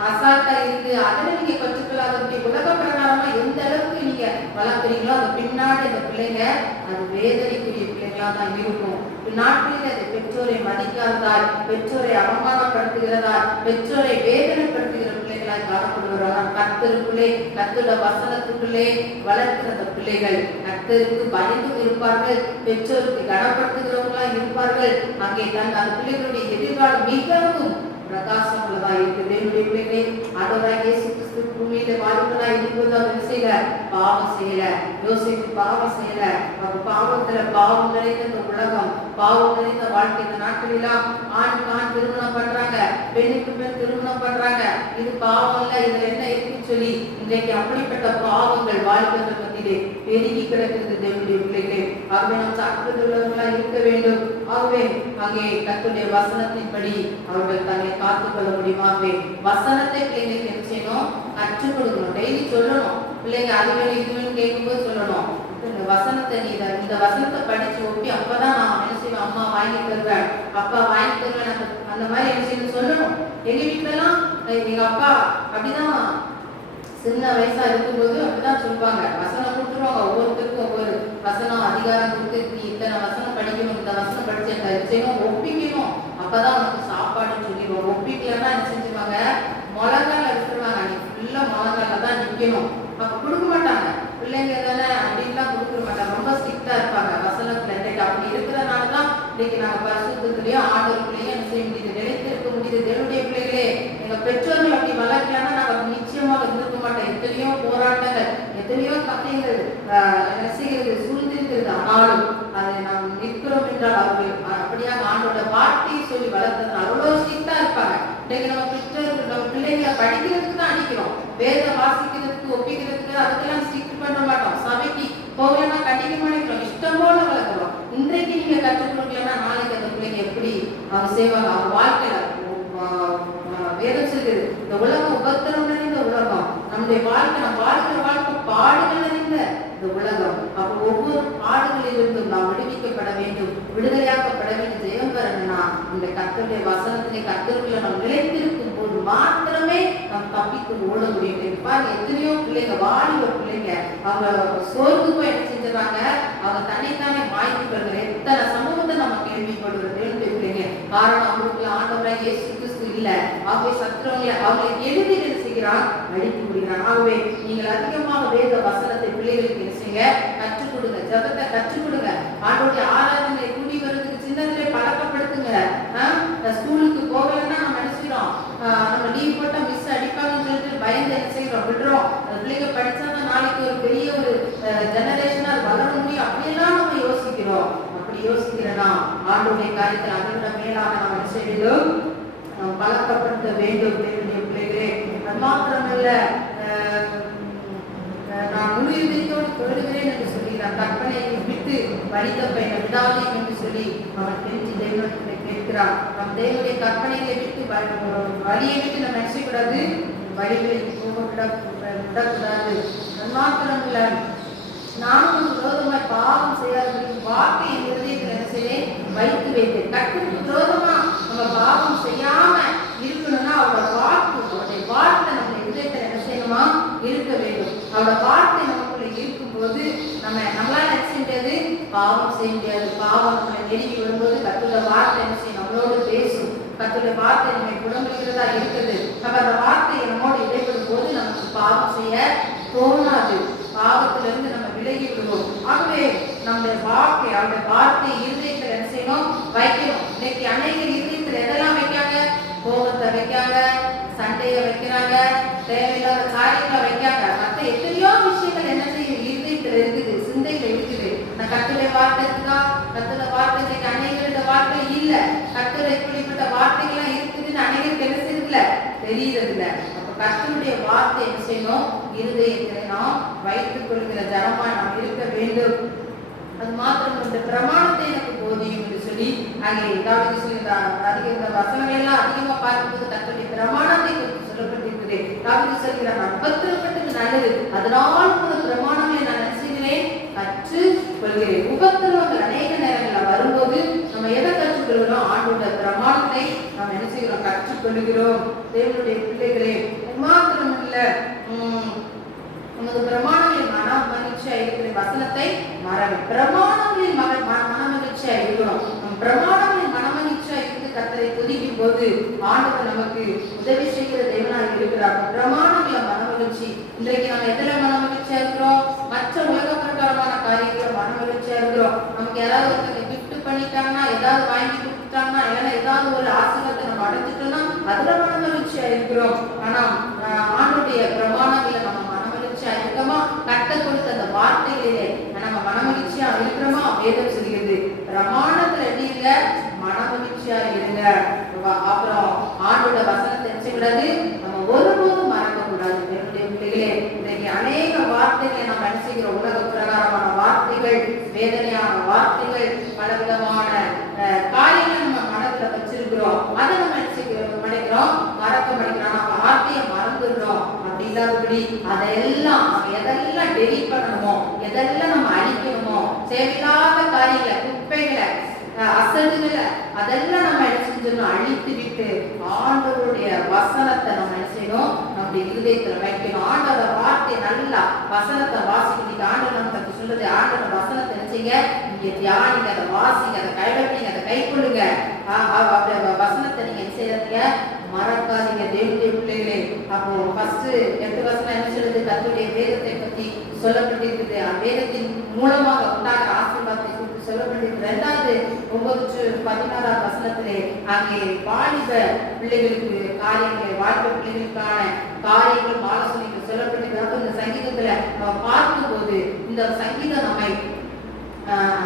அசால்ட்டா இருந்து அதுல நீங்க கற்றுக்கொள்ளாத உலக பிரகாரமா எந்த அளவுக்கு நீங்க வளர்க்குறீங்களோ அது பின்னாடி அந்த பிள்ளைங்க அது வேதனைக்குரிய பிள்ளைங்களா தான் இருக்கும். நாட்களில் அது பெற்றோரை மதிக்காததால், பெற்றோரை அவமானப்படுத்துகிறதால், பெற்றோரை வேதனைப்படுத்துகிற பிள்ளைகளாய் காணப்படுகிறார். கர்த்தருக்குள்ளே கர்த்தருடைய வசனத்துக்குள்ளே வளர்க்கிற அந்த பிள்ளைகள் கர்த்தருக்கு பயந்து இருப்பார்கள், பெற்றோருக்கு கனப்படுத்துகிறவங்களா இருப்பார்கள். அங்கே தான் அந்த பிள்ளைகளுடைய எதிர்காலம் மிகவும் பிரகாசம் உள்ளதா இருக்கு. தேவனுடைய பிள்ளைகளே, ஆண்டவராகிய இயேசு கிறிஸ்து பூமியில வாழ்வதாய் இருக்கும்போது அவர் செய்யல, பாவம் செய்யல. யோசேப்பு பாவம் செய்யல. அவர் பாவத்துல பாவம் நிறைந்த இந்த உலகம், பாவம் நிறைந்த வாழ்க்கை. இந்த நாட்களெல்லாம் ஆணுக்கு ஆண் திருமணம் பண்றாங்க, பெண்ணுக்கு பெண் திருமணம் பண்றாங்க. இது பாவம் இல்ல, இதுல என்ன இருக்குன்னு சொல்லி இன்றைக்கு அப்படிப்பட்ட பாவங்கள் வாழ்க்கைகள் மத்தியிலே பெருகி கிடக்கிறது. தேவனுடைய பிள்ளைகளே, ஆகவே நாம் சாப்பிட்டுள்ளவர்களா இருக்க வேண்டும். ஆகவே அங்கே கர்த்தருடைய வசனத்தின்படி அவர்கள் தங்களை காத்துக்கொள்ள முடியுமாகவே வசனத்தை பிள்ளைங்களுக்கு என்ன செய்யணும், கற்றுக் கொடுக்கணும். டெய்லி சொல்லணும். பிள்ளைங்க அது வேணும் இது வேணும் கேட்கும்போது சொல்லணும், இந்த வசனத்தை நீ இந்த வசனத்தை படிச்சு ஒப்பி, அப்பதான் நான் என்ன செய்வேன், அம்மா வாங்கி தருவேன், அப்பா வாங்கி தருவேன், அந்த மாதிரி என்ன செய்யணும் சொல்லணும். எங்க வீட்டுல எல்லாம் எங்க அப்பா அப்படிதான் சின்ன வயசா இருக்கும்போது அப்படிதான் சொல்லுவாங்க, வசனம் கொடுத்துருவாங்க. ஒவ்வொருத்தருக்கும் ஒவ்வொரு வசனம் அதிகாரம் கொடுத்து, நீ இத்தனை வசனம் படிக்கணும், இந்த வசனம் படிச்சு என்ன செய்யணும், ஒப்பிக்கணும், அப்பதான் உனக்கு சாப்பாடுன்னு சொல்லிடுவோம். ஒப்பிக்கலன்னா என்ன செஞ்சுருவாங்க, முழங்கால விட்டுருவாங்க, நீ ஃபுல்லா முழங்கால தான் நிற்கணும். அப்ப கொடுக்க மாட்டாங்க, பிள்ளைங்க தானே அப்படின்லாம் கொடுக்க மாட்டாங்க, ரொம்ப ஸ்ட்ரிக்டா இருப்பாங்க வசனத்துல. அப்படி இருக்கிறதுனாலதான் இன்னைக்கு நாங்க பரிசுத்தத்திலையும் ஆண்டவர்களையும் என்ன செய்ய முடியுது, நிலைத்திருக்க முடியுது. தேவனுடைய பிள்ளைகளே, எங்க பெற்றோர்கள் அப்படி வளர்க்கலன்னா நாங்க நிச்சயமாக இருந்திருக்க மாட்டோம். எத்தனையோ போராட்டங்கள், எத்தனையோ கதைகள் என்ன செய்கிறது, சூழ்ந்திருக்கிறது. ஆனாலும் அதை நாம் நிற்கிறோம் என்றால் அவர்கள் அப்படியாக ஆண்டோட வார்த்தையை சொல்லி வளர்த்தது அவ்வளவு ஸ்ட்ரிக்டா இருப்பாங்க. இன்னைக்கு நம்ம பெற்றோர்கள் நம்ம பிள்ளைங்களை படிக்கிறதுக்கு தான் அடிக்கிறோம், வேத வாசிக்கிறதுக்கு ஒப்பிக்கிறதுக்கு அதுக்கெல்லாம் ஸ்ட்ரிக்ட் பண்ண மாட்டோம். சபைக்கு போகலன்னா கண்டிக்க மாட்டேங்கிறோம், இஷ்டம் போல வளர்க்குறோம். இன்றைக்கு நீங்க கற்றுக் கொடுக்கலன்னா நாளைக்கு அந்த பிள்ளைங்க எப்படி அவங்க செய்வாங்க, அவங்க வாழ்க்கையில வேதம் சொல்லுது, இந்த உலகம் உபத்திரம் நிறைந்த உலகம், நம்முடைய வாழ்க்கை, நம்ம வாழ்க்கிற வாழ்க்கை பாடுகள் நிறைந்த இந்த உலகம். அப்போ ஒவ்வொரு பாடுகளிலிருந்தும் நாம் விடுவிக்கப்பட வேண்டும், விடுதலையாக்கப்பட வேண்டும். ஜெயம் பெறணும்னா இந்த கர்த்தருடைய வசனத்திலே கர்த்தருக்குள்ள நாம் நிலைத்திருக்கும் போது மாத்திரமே நாம் தப்பித்து ஓட முடியும். பாருங்க, எத்தனையோ பிள்ளைங்க, வாலிப பிள்ளைங்க, அவங்க சோர்வு போய் என்ன செஞ்சுறாங்க, அவங்க தன்னைத்தானே மாய்த்து கொள்கிற எத்தனை சமூகத்தை நம்ம கேள்விப்படுறது பிள்ளைங்க. காரணம் அவங்களுக்கு ஆண்டவராக இயேசு கிறிஸ்து இல்ல, அவங்க சத்துறவங்களை அவங்களை எழுதி என்ன செய்கிறான், அழித்து முடிகிறான். ஆகவே நீங்கள் அதிகமாக வேத வசனத்தை பிள்ளைகளுக்கு என்ன செய்யுங்க, கற்றுக் கொடுங்க, ஜபத்தை கற்றுக் கொடுங்க, ஆண்டவருடைய ஆராதனை கூடி வருவதற்கு சின்னத்திலே பழக்கப்படுத்துங்க. ஸ்கூலுக்கு போகலன்னா நம்ம என்ன செய்யறோம், நம்ம லீவ் போட்டா மிஸ் அடிப்பாங்கன்னு சொல்லிட்டு பயந்து என்ன செய்யறோம், விடுறோம். அந்த பிள்ளைங்க படிச்சாதான் நாளைக்கு ஒரு பெரிய ஒரு ஜெனரேஷனா வளர முடியும் அப்படியெல்லாம் நம்ம யோசிக்கிறோம். அப்படி யோசிக்கிறேன்னா ஆண்டோடைய காரியத்தில் அதை விட மேலாக நம்ம என்ன செய்யணும், பழக்கப்படுத்த வேண்டும். பிள்ளைகளே, அது மாத்திரமல்ல, நான் முழு இதயத்தோடு தொழுகிறேன் என்று சொல்லி, நான் கற்பனையை விட்டு வழித்தப்ப என்னை விடாதே என்று சொல்லி அவன் தெரிஞ்சு தெய்வத்தை கேட்கிறான். நம் தேவனுடைய கற்பனைகளை விட்டு வழியை விட்டு நம்ம நினைச்சக்கூடாது, வழிகளில் போக விடக்கூடாது. அது மாத்திரமல்ல, நானும் விரோதமாய் பாவம் செய்யாதபடி வார்த்தை என் இருதயத்தில் என்ன செய்வேன், வைத்து வைத்தேன். கற்றுக்கு விரோதமா நம்ம பாவம் செய்யாம இருக்கணும்னா அவரோட வாக்கு, அவருடைய வார்த்தை நம்ம இருதயத்தில் என்ன செய்யணுமா, இருக்க வேண்டும். அவரோட வார்த்தை நமக்குள்ள இருக்கும்போது நம்மளால என்ன செய்ய முடியாது, பாவம் செய்ய முடியாது. பாவம் நம்மளை நெருங்கி வரும்போது கர்த்தருடைய வார்த்தை என்ன செய்யும், நம்மளோடு பேசும். கர்த்தருடைய வார்த்தை நம்மை குணமிக்கிறதா இருக்குது. நம்ம அந்த வார்த்தையை நம்மோடு இடைப்படும் போது நமக்கு பாவம் செய்ய தோணாது, பாவத்திலிருந்து நம்ம விலகி விடுவோம். ஆகவே நம்முடைய வாழ்க்கை, அவருடைய வார்த்தை இருதயத்தில் என்ன செய்யணும், வைக்கணும். இன்னைக்கு அநேக இருதயத்தில் எதெல்லாம் வைக்காங்க, கோபத்தை வைக்காங்க, சண்டையை வைக்கிறாங்க, தேவையில்லாத காரியங்களை வைக்காங்க, மற்ற எத்தனையோ விஷயங்கள் என்ன செய்யும், இருதயத்தில் இருக்குது, சிந்தையில இருக்குது. நான் கர்த்தருடைய வார்த்தை இருக்குதா, கர்த்தருடைய வார்த்தை இன்னைக்கு அநேகருடைய வார்த்தை இல்ல, கர்த்தருடைய இப்படிப்பட்ட வார்த்தைகள்லாம் இருக்குதுன்னு அநேகருக்கு என்ன செய்யறதில்ல, தெரியறதில்ல. கர்த்தருடைய வார்த்தை என்ன செய்யணும், இருதயத்தில் நாம் வைத்துக் கொள்கிற ஜனமா நாம் இருக்க வேண்டும். அது மாத்திரம் இந்த பிரமாணத்தை எனக்கு போதியும் என்று சொல்லி அங்கே தாவீது சொல்கிறார். அதிக வசனங்கள் எல்லாம் அதிகமா பார்க்கும்போது கர்த்தருடைய பிரமாணத்தை குறித்து சொல்லப்பட்டிருக்கிறது. தாவீது சொல்கிறார், நான் உபத்திரப்பட்டது நல்லது, அதனால் ஒரு பிரமாணங்களை நான் என்ன செய்கிறேன், கற்றுக் கொள்கிறேன். உபத்திரவங்கள் அநேக நேரங்களில் வரும்போது நம்ம எதை கற்றுக்கொள்கிறோம், ஆண்டோட பிரமாணத்தை நாம் என்ன செய்கிறோம், கற்றுக்கொள்கிறோம். தேவனுடைய பிள்ளைகளே, மாத்திரம் இல்ல, நமது பிரமாணங்களில் மன மகிழ்ச்சியா இருக்கிற வசனத்தை மறவே. பிரமாணங்களில் மன மகிழ்ச்சியா இருக்கணும். நம் பிரமாணங்களில் மன மகிழ்ச்சியா இருந்து கர்த்தரை துதிக்கும் போது ஆண்டவர் நமக்கு உதவி செய்கிற தேவனாக இருக்கிறார். பிரமாணங்கள மன மகிழ்ச்சி. இன்றைக்கு நம்ம எதுல மன மகிழ்ச்சியா இருக்கிறோம், மற்ற உலக பிரகாரமான காரியங்கள மன மகிழ்ச்சியா இருக்கிறோம். நமக்கு யாராவது ஒருத்தங்க கிஃப்ட் பண்ணிட்டாங்கன்னா, ஏதாவது வாங்கி கொடுத்துட்டாங்கன்னா, இல்லைன்னா ஏதாவது ஒரு ஆசீர்வாதத்தை நம்ம அடைஞ்சிட்டோம்னா அதுல மன மகிழ்ச்சியா இருக்கிறோம். ஆனா ஆண்டுடைய பிரமாணங்களை நம்ம இருக்கமா, கட்ட கொடுத்த அந்த வார்த்தைகளிலே நம்ம மனமகிழ்ச்சியா இருக்கிறோமா, வேதம் சொல்கிறது. பிரமாணத்துல எப்படி இல்ல, மனமகிழ்ச்சியா இருங்க. அப்புறம் ஆண்டோட வசனத்தை தெரிஞ்சுக்கூடாது, நம்ம ஒருபோதும் மறக்க கூடாது. என்னுடைய பிள்ளைகளே, இன்னைக்கு அநேக வார்த்தைகளை நம்ம நினைச்சுக்கிறோம், உலக பிரகாரமான வார்த்தைகள், வேதனையான வார்த்தைகள், பலவிதமான காரியங்களை நம்ம மனத்துல வச்சிருக்கிறோம். அதை நம்ம நினைச்சுக்கிறோம், மறக்க மாட்டேங்கிறோம், நம்ம வார்த்தையை மறந்துடுறோம். அப்படி இல்லாதபடி அதெல்லாம் எதெல்லாம் டெலிட் பண்ணணுமோ, எதெல்லாம் நம்ம அழிக்கணுமோ, தேவையில்லாத காரியங்களை, குப்பைகளை, அசடுகளை, அதெல்லாம் நம்ம என்ன செஞ்சோம், அழித்து விட்டு ஆண்டவருடைய வசனத்தை நம்ம என்ன செய்யணும், நம்ம நம்முடைய இருதயத்துல வைக்கணும். ஆண்டோட வார்த்தை நல்லா வசனத்தை வாசிக்கணும். ஆண்டவர் நமக்கு சொல்றது, ஆண்டோட வசனத்தை நினைச்சீங்க நீங்க தியானிங்க, அதை வாசிங்க, அதை கைவிட்டீங்க, அதை கை கொள்ளுங்க. வசனத்தை நீங்க என்ன செய்யறீங்க, மறக்காதீங்க தேவனுடைய பிள்ளைகளே. அப்போ ஃபர்ஸ்ட் 8 வசனம் என்ன சொல்லுது, கர்த்தருடைய வேதத்தை பத்தி சொல்லப்பட்டிருக்குது. வேதத்தின் மூலமாக உண்டாகிற ஆசீர்வாதத்தை குறித்து சொல்லப்பட்டிருக்கு. 2வது 9-16 வசனத்திலே அங்கே வாலிப பிள்ளைகளுக்கு காரியங்களை, வாலிப பிள்ளைகளுக்கான காரியங்கள் ஆலோசனைகள் சொல்லப்பட்டிருக்கு. இந்த சங்கீதத்துல நம்ம பார்க்கும்போது இந்த சங்கீதம்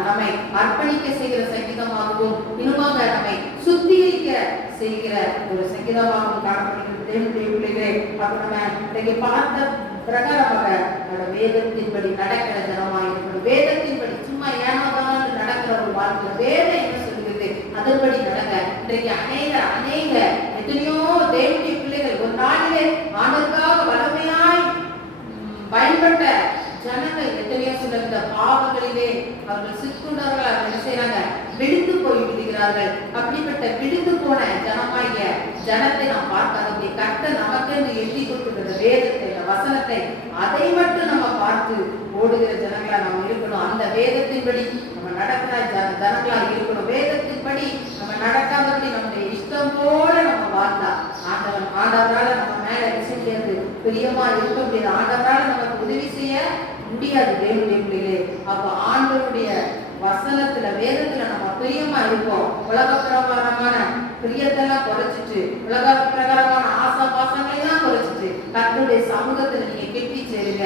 நம்மை அர்ப்பணிக்க செய்கிற சங்கீதமாகவும் இன்னுமாக நம்மை சுத்திகரிக்க செய்கிற ஒரு சங்கீதமாகவும் காணப்படுகிறது தேவனுடைய பிள்ளைகளே. அப்ப நம்ம இன்றைக்கு பார்த்த பிரகாரமாக வேதத்தின்படி நடக்கிற ஜனமாக இருக்கணும். வேதத்தின்படி சும்மா ஏனோதான் நடக்கிற ஒரு வாழ்க்கை, வேதம் என்ன சொல்கிறது அதன்படி நடக்க. இன்றைக்கு அநேக எத்தனையோ தேவனுடைய பிள்ளைகள் ஒரு நாளிலே ஆண்டவருக்காக வல்லமையாய் பயன்பட்ட ஜனங்கள் எத்தனையோ சில இந்த பாவங்களிலே அவர்கள் சிக்குண்டவர்கள் என்ன செய்யறாங்க, விழுந்து போய் விடுகிறார்கள். அப்படிப்பட்ட விழுந்து போன ஜனத்தை நாம் பார்க்காத கர்த்தர் நமக்கு எழுதி கொடுக்கிற வேதத்தை, வசனத்தை, அதை மட்டும் நம்ம பார்த்து ஓடுகிற ஜனங்களா நம்ம இருக்கணும். அந்த வேதத்தின்படி நம்ம நடக்கிற ஜனங்களா இருக்கணும். வேதத்தின்படி நம்ம நடக்காதபடி நம்முடைய இஷ்டம் போல நம்ம வாழ்ந்தா ஆண்டவரால நம்ம மேல செய்யாது பிரியமா இருக்க முடியாது. ஆண்டவரால நமக்கு உதவி செய்ய முடியாது தேவனுடைய பிள்ளைகளே. அப்ப ஆண்டவருடைய வசனத்துல வேதத்துல நம்ம பிரியமா இருப்போம். உலக பிரகாரமான பிரியத்தெல்லாம் குறைச்சிட்டு, உலக பிரகாரமான ஆசா பாசங்களை எல்லாம் குறைச்சிட்டு கர்த்தருடைய சமூகத்துல நீங்க கெட்டி சேருங்க.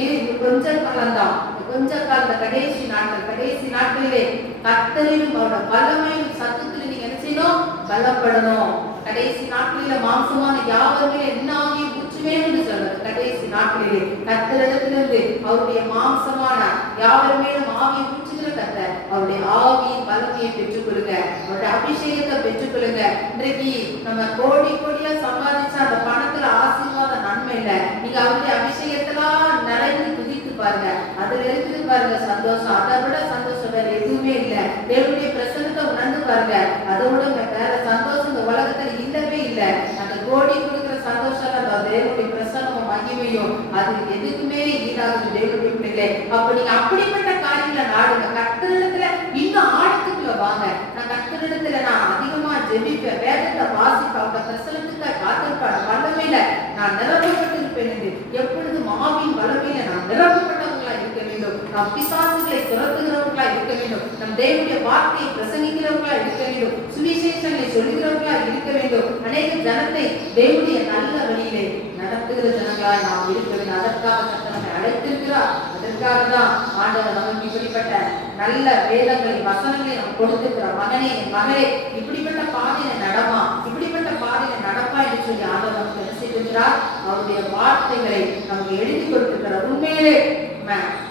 இது கொஞ்ச காலம்தான், கொஞ்ச காலத்துல கடைசி நாட்களிலே கர்த்தரிலும் அவரோட வல்லமையிலும் சத்துத்துல நீங்க என்ன செய்யணும், பலப்படணும். கடைசி நாட்களில மாம்சமான யாவருமே என்ன ஆகிய ஊற்றுமே என்று சொல்றது. கடைசி நாட்களிலே கர்த்தரிடத்திலிருந்து அவருடைய மாம்சமான யாவருமே ஆவியை ஊற்றுகிற கர்த்தர் அவருடைய ஆவியின் வல்லமையை பெற்றுக்கொள்ளுங்க, அவருடைய அபிஷேகத்தை பெற்றுக்கொள்ளுங்க. இன்றைக்கு நம்ம கோடியா சம்பாதிச்சா அந்த பணத்துல ஆசீர்வாத நன்மை இல்லை. நீங்க அவருடைய அபிஷேகத்தெல்லாம் நிறைந்து குதித்து பாருங்க, அதுல இருக்குது பாருங்க சந்தோஷம். அதை விட சந்தோஷம் வேற எதுவுமே இல்லை. தேவனுடைய பிரசன்னத்தை உணர்ந்து பாருங்க, அதோட வேற சந்தோஷம் இந்த உலகத்துல இல்லவே இல்லை. அந்த கோடி கொடுக்கிற சந்தோஷம் அந்த தேவனுடைய பிரசன்னமும் மகிமையும் அது எதுக்குமே ஈடாகுது தேவனுடைய பிள்ளைகளே. அப்ப நீங்க அப்படிப்பட்ட காரியங்களை நாடுங்க. கர்த்தரிடத்துல இன்னும் ஆழத்துக்குள்ள வாங்க. நான் கர்த்தரிடத்துல நான் அதிகமா ஜெபிப்பேன், வேதத்தை வாசிப்பேன், அவங்க பிரசனத்துக்கு காத்திருப்பாங்க. வல்லமையில நான் நிரப்பப்பட்டிருப்பேன் என்று எப்பொழுதும் ஆவியின் வல்லமையில நான் நிரப்பப்பட்டவங்களா இருக்க வேண்டும். நாம் பிசாசுகளை துரத்துகிறவர்களா இருக்க வேண்டும். நம் தேவனுடைய வார்த்தையை பிரசங்கிக்கிறவர்களா இருக்க வேண்டும். சுவிசேஷங்களை சொல்லுகிறவர்களா இருக்க வேண்டும். அநேக ஜனத்தை தேவனுடைய நல்ல வழியிலே நடத்துகிற ஜனங்களா நாம் இருக்க வேண்டும். அதற்காக நம்மை அழைத்திருக்கிறார். அதற்காக தான் ஆண்டவர் நமக்கு இப்படிப்பட்ட நல்ல வேதங்களை, வசனங்களை நாம் கொடுத்திருக்கிறார். மகனே, என் மகளே, இப்படிப்பட்ட பாதையில நடமா, இப்படிப்பட்ட பாதையில நடப்பா என்று சொல்லி ஆண்டவர் நமக்கு என்ன செய்திருக்கிறார், அவருடைய வார்த்தைகளை நமக்கு எழுதி கொடுத்திருக்கிறார். உண்மையிலே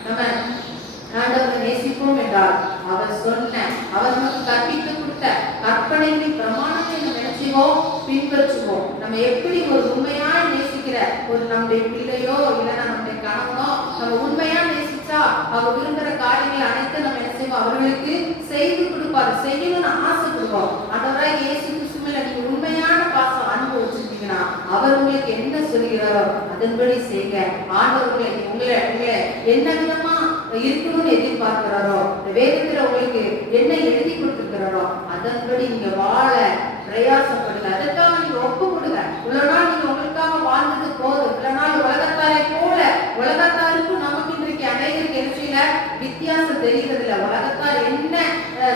நம்ம ஆண்டவரை நேசிப்போம் என்றால் அவர் நமக்கு கற்பித்து கொடுத்த கற்பனைகளை, பிரமாணங்களை நம்ம நினைச்சுவோம், பின்பற்றுவோம். நம்ம எப்படி ஒரு உண்மையா நேசிக்கிற ஒரு நம்முடைய பிள்ளையோ இல்லைன்னா நம்முடைய கணவனோ நம்ம உண்மையா நேசிச்சா அவர் விரும்புகிற காரியங்கள் அனைத்து நம்ம என்ன செய்வோம், அவர்களுக்கு செய்து கொடுப்பாரு. செய்யணும்னு ஆசைப்படுவோம். அதோட இயேசு கிறிஸ்துவில நீங்க உண்மையான பாசம் அனுபவிச்சிருக்கீங்கன்னா அவர் உங்களுக்கு என்ன சொல்கிறாரோ அதன்படி செய்யுங்க. ஆண்டவர்களை உங்களை என்ன விதமா இருக்கணும்னு எதிர்பார்க்கிறாரோ, வேதத்துல உங்களுக்கு என்ன எழுதி கொடுத்திருக்கிறாரோ அதன்படி நீங்க வாழ பிரயாசப்படுங்க. அதற்காக நீங்க ஒப்பு கொடுங்க. இவ்வளவு நாள் நீங்க உங்களுக்காக வாழ்ந்தது போதும். இவ்வளவு நாள் உலகத்தாரை போல, உலகத்தாருக்கும் நமக்கு இன்றைக்கு அநேகருக்கு என்ன செய்யல வித்தியாசம் தெரிகிறது இல்லை. உலகத்தார் என்ன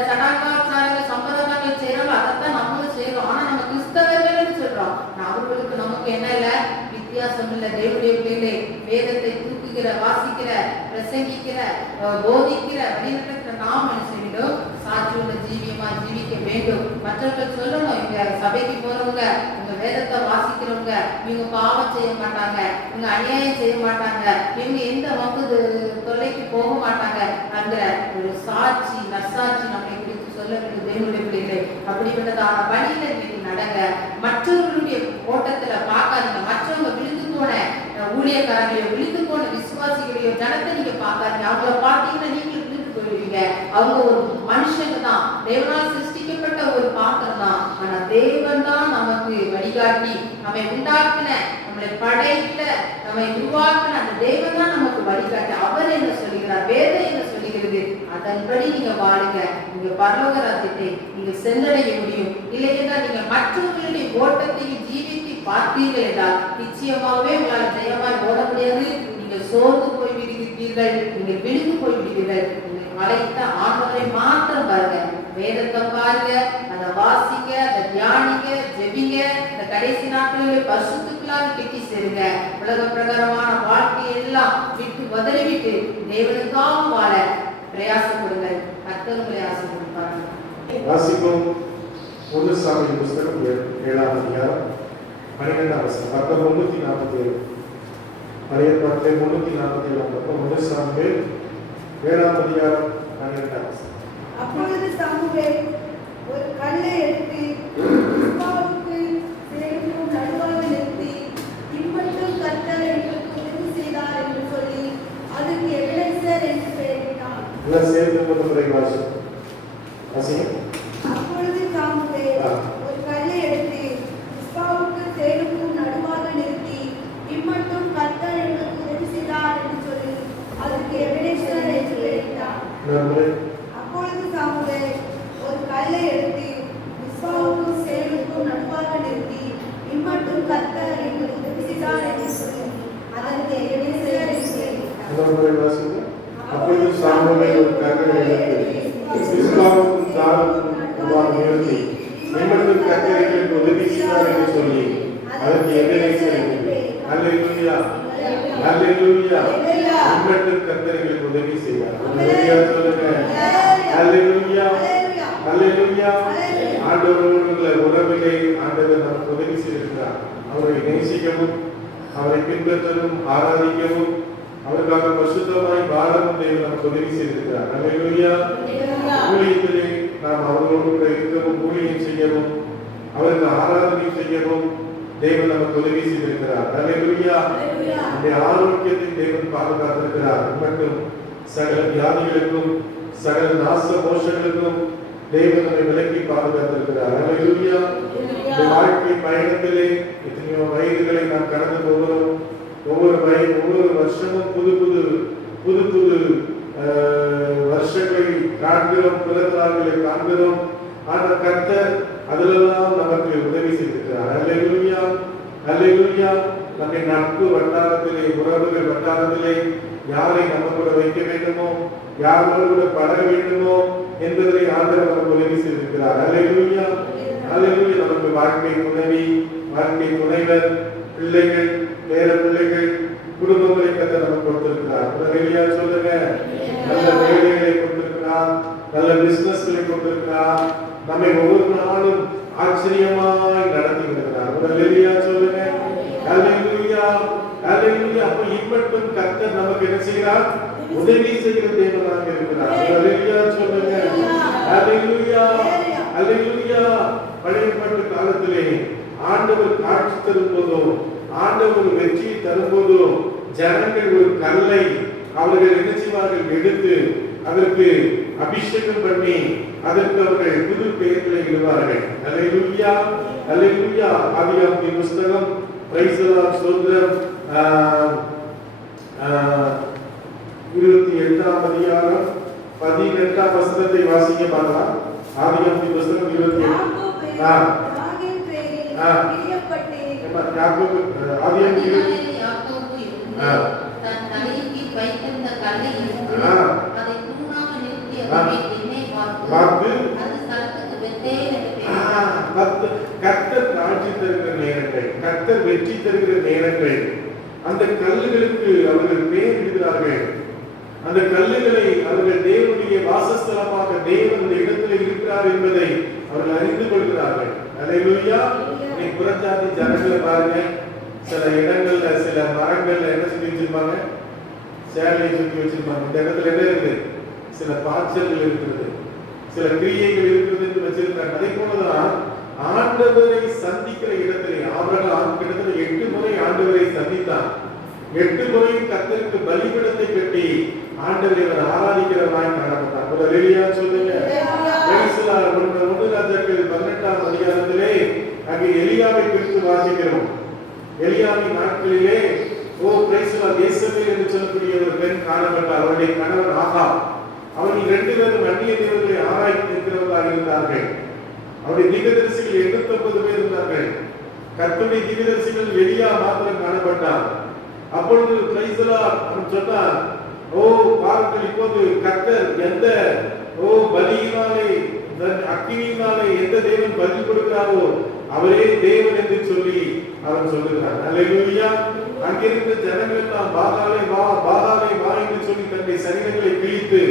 சடாச்சாரங்கள் சம்பிரதாயங்கள் செய்யறோம் அதைத்தான் நம்மளும் செய்யறோம். ஆனா நம்ம கிறிஸ்தவர்கள் சொல்றோம், அவர்களுக்கு நமக்கு என்ன இல்லை வித்தியாசம் இல்லை. தேவனுடைய பிள்ளைகளை வேதத்தை தூக்குகிற, வாசிக்கிற, பிரசங்கிக்கிற, போதிக்கிற வழிநடக்கிற நாம் என்ன செய்யணும், சாட்சியுள்ள ஜீவியமா ஜீவிக்க வேண்டும். மற்றவர்கள் சொல்லணும், இவங்க சபைக்கு போறவங்க, இவங்க வேதத்தை வாசிக்கிறவங்க, இவங்க பாவம் செய்ய மாட்டாங்க, இவங்க அநியாயம் செய்ய மாட்டாங்க, இவங்க எந்த வம்பு தொல்லைக்கு போக மாட்டாங்க அந்த ஒரு சாட்சி, நற்சாட்சி நம்மை குறித்து சொல்ல வேண்டும் தேவனுடைய பிள்ளைகளை. அப்படிப்பட்டதான வழியில இன்னைக்கு நடங்க. மற்றவர்களுடைய ஓட்டத்துல பார்க்காதீங்க. மற்றவங்க விழுந்து போன ஊழியக்காரங்களையோ, விழுந்து போன விசுவாசிகளையோ, ஜனத்தை நீங்க பார்க்காதீங்க. அவங்கள பார்த்தீங்கன்னா நீங்களும் விழுந்து போயிடுவீங்க. அவங்க ஒரு மனுஷங்க தான், தேவனால் சிருஷ்டிக்கப்பட்ட ஒரு பாத்திரம் தான். ஆனா தேவன் தான் நமக்கு வழிகாட்டி, நம்மை உண்டாக்கின, நம்மளை நம்மை படைத்த நம்மை உருவாக்கின அந்த தேவன் தான் நமக்கு வழிகாட்டு. அவர் என்ன சொல்லுகிறார், வேதம் என்ன சொல்லுகிறது, அதன்படி நீங்க வாழுங்க. நீங்க பரலோக ராஜ்யத்தை நீங்க சென்றடைய முடியும். இல்லை என்றால் நீங்க மற்றவர்களுடைய ஓட்டத்தையும் ஜீவித்து பார்த்தீர்கள் என்றால் நிச்சயமாகவே உங்களால் ஜெயமாய் ஓட முடியாது. நீங்க சோர்ந்து போய் விடுகிறீர்கள், நீங்க விழுந்து போய் விடுவீர்கள். நீங்கள் அழைத்த ஆண்டவரை மாத்திரம் பாருங்க, வேதத்தை பாருங்க, அதை வாசிங்க, அதை தியானிங்க, ஜெபிங்க. இந்த கடைசி நாட்களில் பரிசுத்தத்துக்குள்ளாக கெட்டி சேருங்க. உலக பிரகாரமான வாழ்க்கையை எல்லாம் விட்டு உதறிவிட்டு தேவனுக்காக வாழ பிரயாசப்படுங்கள். கர்த்தர் உங்களை ஆசீர்வதிப்பார். வாசிப்போம். 1 சாமுவேல் புஸ்தகம் 7ஆம் அதிகாரம் 12ஆம் வசனம். பக்கம் 347. பழைய ஏற்பாட்டிலே 347 பக்கம் 1 சாமுவேல் 7ஆம் அதிகாரம் 12ஆம் வசனம். அப்பொழுது சாமுவேல் ஒரு கல்லை எடுத்து மிஸ்பாவுக்கு சேருக்கும் நடுவாக நிறுத்தி, இம்மட்டும் கர்த்தர் எங்களுக்கு உதவி செய்தார் என்று சொல்லி அதற்கு எபெனேசர் என்று பெயரிட்டான். எல்லாம் சேர்ந்து ஒரு முறை வாசிப்போம். வாசிங்க. அப்பொழுது சாமுவேல் ஒரு கல்லை எடுத்து மிஸ்பாவுக்கு சேருக்கும் நடுவாக நிறுத்தி, இம்மட்டும் கர்த்தர் எங்களுக்கு உதவி செய்தார் என்று சொல்லி அதற்கு எபெனேசர் என்று பெயரிட்டான். அப்பொழுது சாமுவேல் ஒரு கல்லை எடுத்து மிஸ்பாவுக்கும் சேருக்கும் நடுவாக நிறுத்தி, இம்மட்டும் கர்த்தர் எங்களுக்கு உதவி செய்தார் என்று சொல்லி அதற்கு எபெனேசர் என்று பெயரிட்டான். அப்பொழுது சாமுவேல் ஒரு கல்லை எடுத்து மிஸ்பாவுக்கும் தாருக்கும் நடுவாக நிறுத்தி, இம்மட்டும் கர்த்தர் எங்களுக்கு உதவி செய்தார் என்று சொல்லி அதற்கு எபெனேசர் என்று பெயரிட்டான். அல்லேலூயா, அல்லேலூயா. இம்மட்டும் கர்த்தர் எங்களுக்கு உதவி செய்தார். அல்லேலூயா சொல்லுங்க. அல்லேலூயா, அல்லேலூயா. ஆண்டவரோடு உறவிலே ஆண்டவர் நமக்கு உதவி செய்திருக்கிறார். அவரை நேசிக்கவும், அவரை பின்பற்றவும், ஆராதிக்கவும், அவருக்காக பரிசுத்தமாய் வாழவும் தேவன் நமக்கு உதவி செய்திருக்கிறார். அல்லேலூயா. ஊழியத்திலே நாம் அவரோடு கூட இருக்கவும், ஊழியம் செய்யவும், அவருக்கு ஆராதனை செய்யவும் தேவன் நமக்கு உதவி செய்திருக்கிறார். அல்லேலூயா. நம்முடைய ஆரோக்கியத்தை தேவன் பாதுகாத்திருக்கிறார். மற்றும் சகல வியாதிகளுக்கும் சகல நாச மோசங்களுக்கும் தேவன் நம்மை விலக்கி பாதுகாத்திருக்கிறார். அல்லேலூயா. இந்த வாழ்க்கை பயணத்திலே எத்தனையோ வயதுகளை நாம் கடந்து போகிறோம். ஒவ்வொரு வருஷமும் புது புது வருஷங்களை காண்கிறோம், பிறந்த நாட்களை காண்கிறோம். ஆனால் கர்த்தர் அதிலெல்லாம் நமக்கு உதவி செய்திருக்கிறார். அல்லேலூயா, அல்லேலூயா. நம்மை நட்பு வட்டாரத்திலே, உறவுகள் வட்டாரத்திலே யாரை நம்ம கூட வைக்க வேண்டுமோ, யாரோடு கூட பழக வேண்டுமோ என்பதை ஆண்டவர் நமக்கு உதவி செய்திருக்கிறார். அல்லேலூயா, அல்லேலூயா. நமக்கு வாழ்க்கை துணைவி, வாழ்க்கை துணைவர், பிள்ளைகள், பேர பிள்ளைகள், குடும்பங்களை கர்த்தர் நமக்கு கொடுத்திருக்கிறார். அல்லேலூயா சொல்லுங்க. நல்ல வேலைகளை கொடுத்திருக்கிறார், நல்ல பிசினஸ்களை கொடுத்திருக்கிறார். நம்மை ஒவ்வொரு நாளும் ஆச்சரியமாய் நடத்தி வருகிறார். அல்லேலூயா சொல்லுங்க. அல்லேலூயா, அல்லேலூயா. அப்ப இம்மட்டும் கர்த்தர் நமக்கு என்ன செய்கிறார்? உதவி செய்கிற தேவனாக இருக்கிறார். அல்லேலூயா சொல்லுங்க. அல்லேலூயா, அல்லேலூயா. பழைய ஏற்பாட்டு காலத்திலே ஆண்டவர் காட்சி தரும்போதோ, ஆண்டவர் வெற்றி தரும்போதோ, ஜனங்கள் ஒரு கல்லை அவர்கள் என்ன செய்வார்கள்? எடுத்து அதற்கு அபிஷேகம் பண்ணி அதற்கு அவர்கள் புது பெயர்களை இடுவார்கள். அல்லேலூயா, அல்லேலூயா. ஆதியாகமத்தின் புஸ்தகம் பிரைஸ் தி லார்ட் ஸ்தோத்திரம் 28ஆம் அதிகாரம் 18ஆம் வசனத்தை வாசிக்க பார்க்கலாம். ஆதியாகமத்தின் புஸ்தகம் 28 கர்த்தர் காட்சி தருகிற நேரங்கள், கர்த்தர் வெற்றி தருகிற நேரங்கள், அந்த கல்லுகளுக்கு அவர்கள் பெயர் இடுகிறார்கள். அந்த கல்லுகளை அவர்கள் தேவனுடைய வாசஸ்தலமாக தேவன் அந்த இடத்தில் இருக்கிறார் என்பதை அவர்கள் அறிந்து கொள்கிறார்கள். அல்லேலூயா. நீ புறஜாதி ஜனங்களை பாருங்க, சில இடங்கள்ல சில மரங்கள்ல என்ன செஞ்சு வச்சிருப்பாங்க? சேலை சுற்றி வச்சிருப்பாங்க. இந்த இடத்துல என்ன இருக்கு? சில பாய்ச்சல்கள் இருக்கிறது, சில கிரியைகள் இருக்கிறது என்று வச்சிருக்காங்க. அதே போலதான் ஆண்டவரை சந்திக்கிற இடத்திலே ஆபிரகாம் கிட்டத்தட்ட 8 முறை ஆண்டவரை சந்தித்தான். 8 முறையும் கர்த்தருக்கு பலிபீடத்தை கட்டி ஆண்டவரை அவர் ஆராதிக்கிறவராய் காணப்பட்டார். அல்லேலூயா சொல்லுங்க. Praise the Lord. 1 ராஜாக்கள் 18ஆம் அதிகாரத்திலே அங்கே எலியாவை குறித்து வாசிக்கிறோம். எலியாவின் நாட்களிலே தேசத்தில் என்று சொல்லக்கூடிய ஒரு பெண் காணப்பட்டார். அவருடைய கணவன் ஆகாப். அவர்கள் 2 பேரும் அந்நிய தேவர்களை ஆராய்ச்சி இருக்கிறவர்களாக இருந்தார்கள். அவருடைய தீர்க்கதரிசிகள் 89 பேர் இருந்தார்கள். கர்த்தருடைய தீர்க்கதரிசிகள் எலியா மாத்திரம் காணப்பட்டார். அப்பொழுது அவன் சொன்னார், ஓ பாருங்கள், இப்போது கர்த்தர் எந்த பலியினாலே அக்கினியினாலே எந்த தேவன் பலி கொடுக்கிறாரோ அவரே தேவன் என்று சொல்லி அவன் சொல்லுகிறான். அல்லேலூயா. அங்கிருந்த ஜனங்கள் எல்லாம் பாகாலே வா, பாகாலே வா என்று சொல்லி தன்னுடைய சரீரங்களை கிழித்து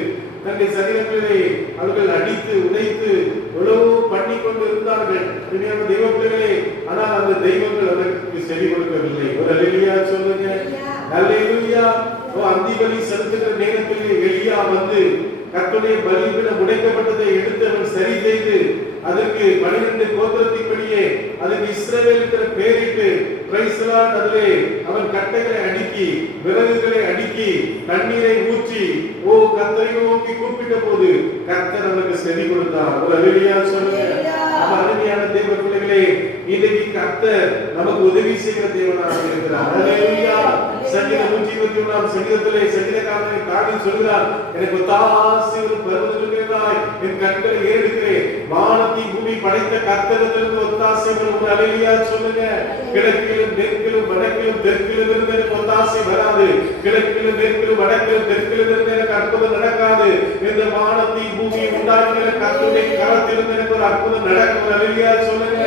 தன்னுடைய சரீரங்களை அவர்கள் அடித்து உடைத்து எவ்வளவு பண்ணி கொண்டு இருந்தார்கள் தெய்வ பிள்ளைகளே. ஆனால் அந்த தெய்வங்கள் அதற்கு செவி கொடுக்கவில்லை. ஒரு அல்லேலூயா சொல்லுங்க. அல்லேலூயா. அந்திபலி செலுத்துகிற நேரத்தில் எலியா வந்து கர்த்தருடைய பலிபீடம் உடைக்கப்பட்டதை எடுத்து அவன் சரி செய்து அதற்கு 12 கோத்திரத்தின்படியே அதுக்கு இஸ்ரவேல் என்கிற பெயரிட்டு அதிலே அவன் கட்டைகளை அடுக்கி விறகுகளை அடுக்கி தண்ணீரை ஊற்றி கர்த்தரை நோக்கி கூப்பிட்ட போது கர்த்தர் அவனுக்கு செவி கொடுத்தார். ஒரு அல்லேலூயா சொல்லுங்க. அருமையான தேவ பிள்ளைகளே, இன்றைக்கு கர்த்தர் நமக்கு உதவி செய்கிற தேவனாக இருக்கிறார். அல்லேலூயா. சங்கீதம் 121 சங்கீதத்திலே சங்கீதக்காரனை தாவீது சொல்கிறார், எனக்கு ஒத்தாசை ஒரு பர்வதத்திலிருந்தாய், என் கண்களை ஏறெடுக்கிறேன், வானத்தை பூமி படைத்த கர்த்தரிடமிருந்து ஒத்தாசை வரும். அல்லேலூயா சொல்லுங்க. கிழக்கிலும் மேற்கிலும் வடக்கிலும் தெற்கிலும் இருந்து எனக்கு ஒத்தாசை வராது. கிழக்கிலும் மேற்கிலும் வடக்கிலும் தெற்கிலும் இருந்து எனக்கு அற்புதம் நடக்காது. இந்த வானத்தை பூமி உண்டாக்கிற கர்த்தருடைய கரத்திலிருந்து எனக்கு ஒரு அற்புதம் நடக்கும். அல்லேலூயா சொல்லுங்க.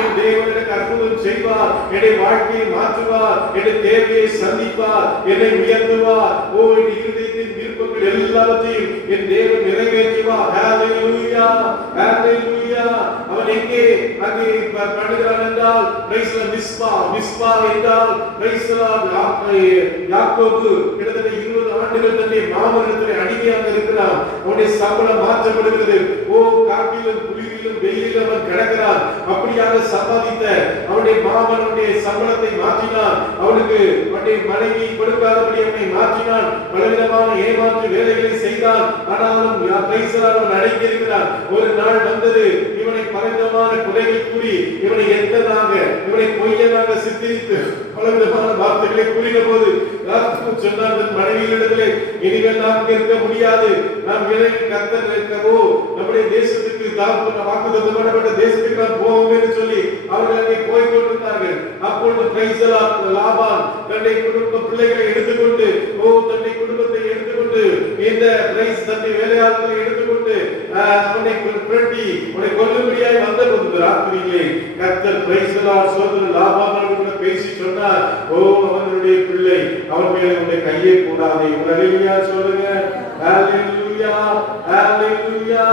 என் தேவன் எனக்கு அற்புதம் செய்வார், என்னுடைய வாழ்க்கையை மாற்றுவார், என்னுடைய தேவையை சந்திப்பார், என்னை உயர்த்துவார். என் இருதயத்தின் விருப்பங்கள் எல்லாவற்றையும் என் தேவன் நிறைவேற்றுவார். ஹalleluya, ஹalleluya. அவன் எங்கே அங்கே பண்ணுகிறான் என்றால் மிஸ்பா என்றால் யாக்கோபு கிட்டத்தட்ட 20 ஆண்டுகள் தன்னுடைய மாமனிடத்திலே அடிமையாக இருக்கிறான். அவனுடைய சம்பளம் மாற்றப்படுகிறது. காட்டிலும் குளிரிலும் வெயிலிலும் அவன் கிடக்கிறான். அப்படியாக சம்பாதித்த அவனுடைய மாமனுடைய சம்பளத்தை மாற்றினான். அவனுக்கு அவனுடைய மனைவி கொடுக்காதபடி அவனை மாற்றினான். பலவிதமான ஏமாற்று வேலைகளை செய்தான். ஆனாலும் அவன் அடங்கி இருக்கிறான். ஒரு நாள் வந்தது, இவனை பலவிதமான குறைகள் கூறி இவனை எந்ததாக இவனை பொய்யனாக சித்தரித்து பலவிதமான வார்த்தைகளை கூறின போது சொன்னார் தன் மனைவியிடத்திலே, இனிமேல் நாம் இருக்க முடியாது, நாம் விலகி கர்த்தர் இருக்கவோ நம்முடைய தேசத்துக்கு வாக்குத்தத்தம் பண்ணப்பட்ட தேசத்துக்கு நாம் போவோம் என்று சொல்லி அவர்கள் அங்கே போய் கொண்டிருந்தார்கள். அப்பொழுது லாபான் தன்னுடைய குடும்ப பிள்ளைகளை எடுத்துக்கொண்டு தன்னுடைய குடும்பத்தை எடுத்துக்கொண்டு இந்த தன்னுடைய வேலையாளர்களை எடுத்துக்கொண்டு அவனை புரட்டி அவனை கொல்லும்படியாய் வந்த போது ராத்திரியிலே கர்த்தர் சோதரன் லாபானோடு கூட பேசி சொன்னார், அவனுடைய பிள்ளை அவன் மேல உன்னுடைய கையை போடாதே. அல்லேலூயா சொல்லுங்க. ஹalleluya, ஹalleluya.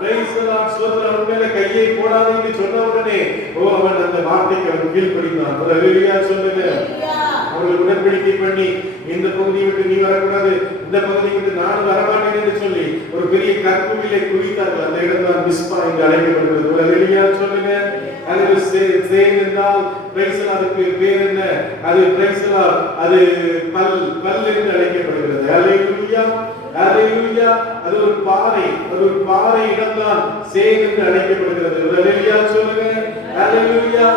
praise the Lord. சோதரன் அவன் மேல கையை போடாதே என்று சொன்ன உடனே அவன் அந்த வார்த்தைக்கு அவன் கீழ்ப்படிந்தான். அல்லேலூயா சொல்லுங்க. அவர்கள் உடன்படிக்கை பண்ணி இந்த பகுதியை விட்டு நீ வரக்கூடாது, இந்த பகுதியை விட்டு நான் வரமாட்டேன் என்று சொல்லி ஒரு பெரிய கற்குவிலை குறித்தார்கள். அந்த இடம் தான் மிஸ்பா என்று அழைக்கப்படுகிறது. அல்லேலூயா சொல்லுங்க. அது சேன் என்றால் அதுக்கு பேர் என்ன? அது அது பல் என்று அழைக்கப்படுகிறது. அல்லேலூயா, அல்லேலூயா. அது ஒரு பாறை இடம் தான் சேன் என்று அழைக்கப்படுகிறது. அல்லேலூயா சொல்லுங்க. அல்லேலூயா.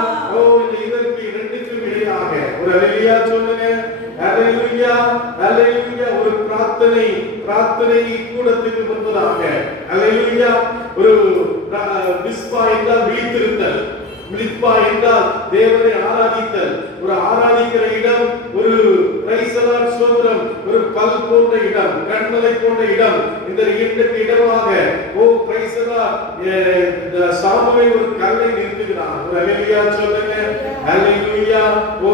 இதற்கு இரண்டுக்கும் இடையாக ஒரு அல்லேலூயா சொல்லுங்க. அல்லேலூயா, அல்லேலூயா. ஒரு பிரார்த்தனை கூடத்துக்கு முன்பதாக அல்லேலூயா. ஒரு மிஸ்பா என்றால் விழித்திருத்தல், மிஸ்பா என்றால் தேவனை ஆராதித்தல், ஒரு ஆராதிக்கிற இடம், ஒரு சோதரம், ஒரு பல் போன்ற இடம், கண்மலை போன்ற இடம். இந்த இரண்டுக்கு இடமாக சாமுவேல் ஒரு கல்லை நிறுத்துகிறான். ஒரு அல்லேலூயா சொல்லுங்க. அல்லேலூயா.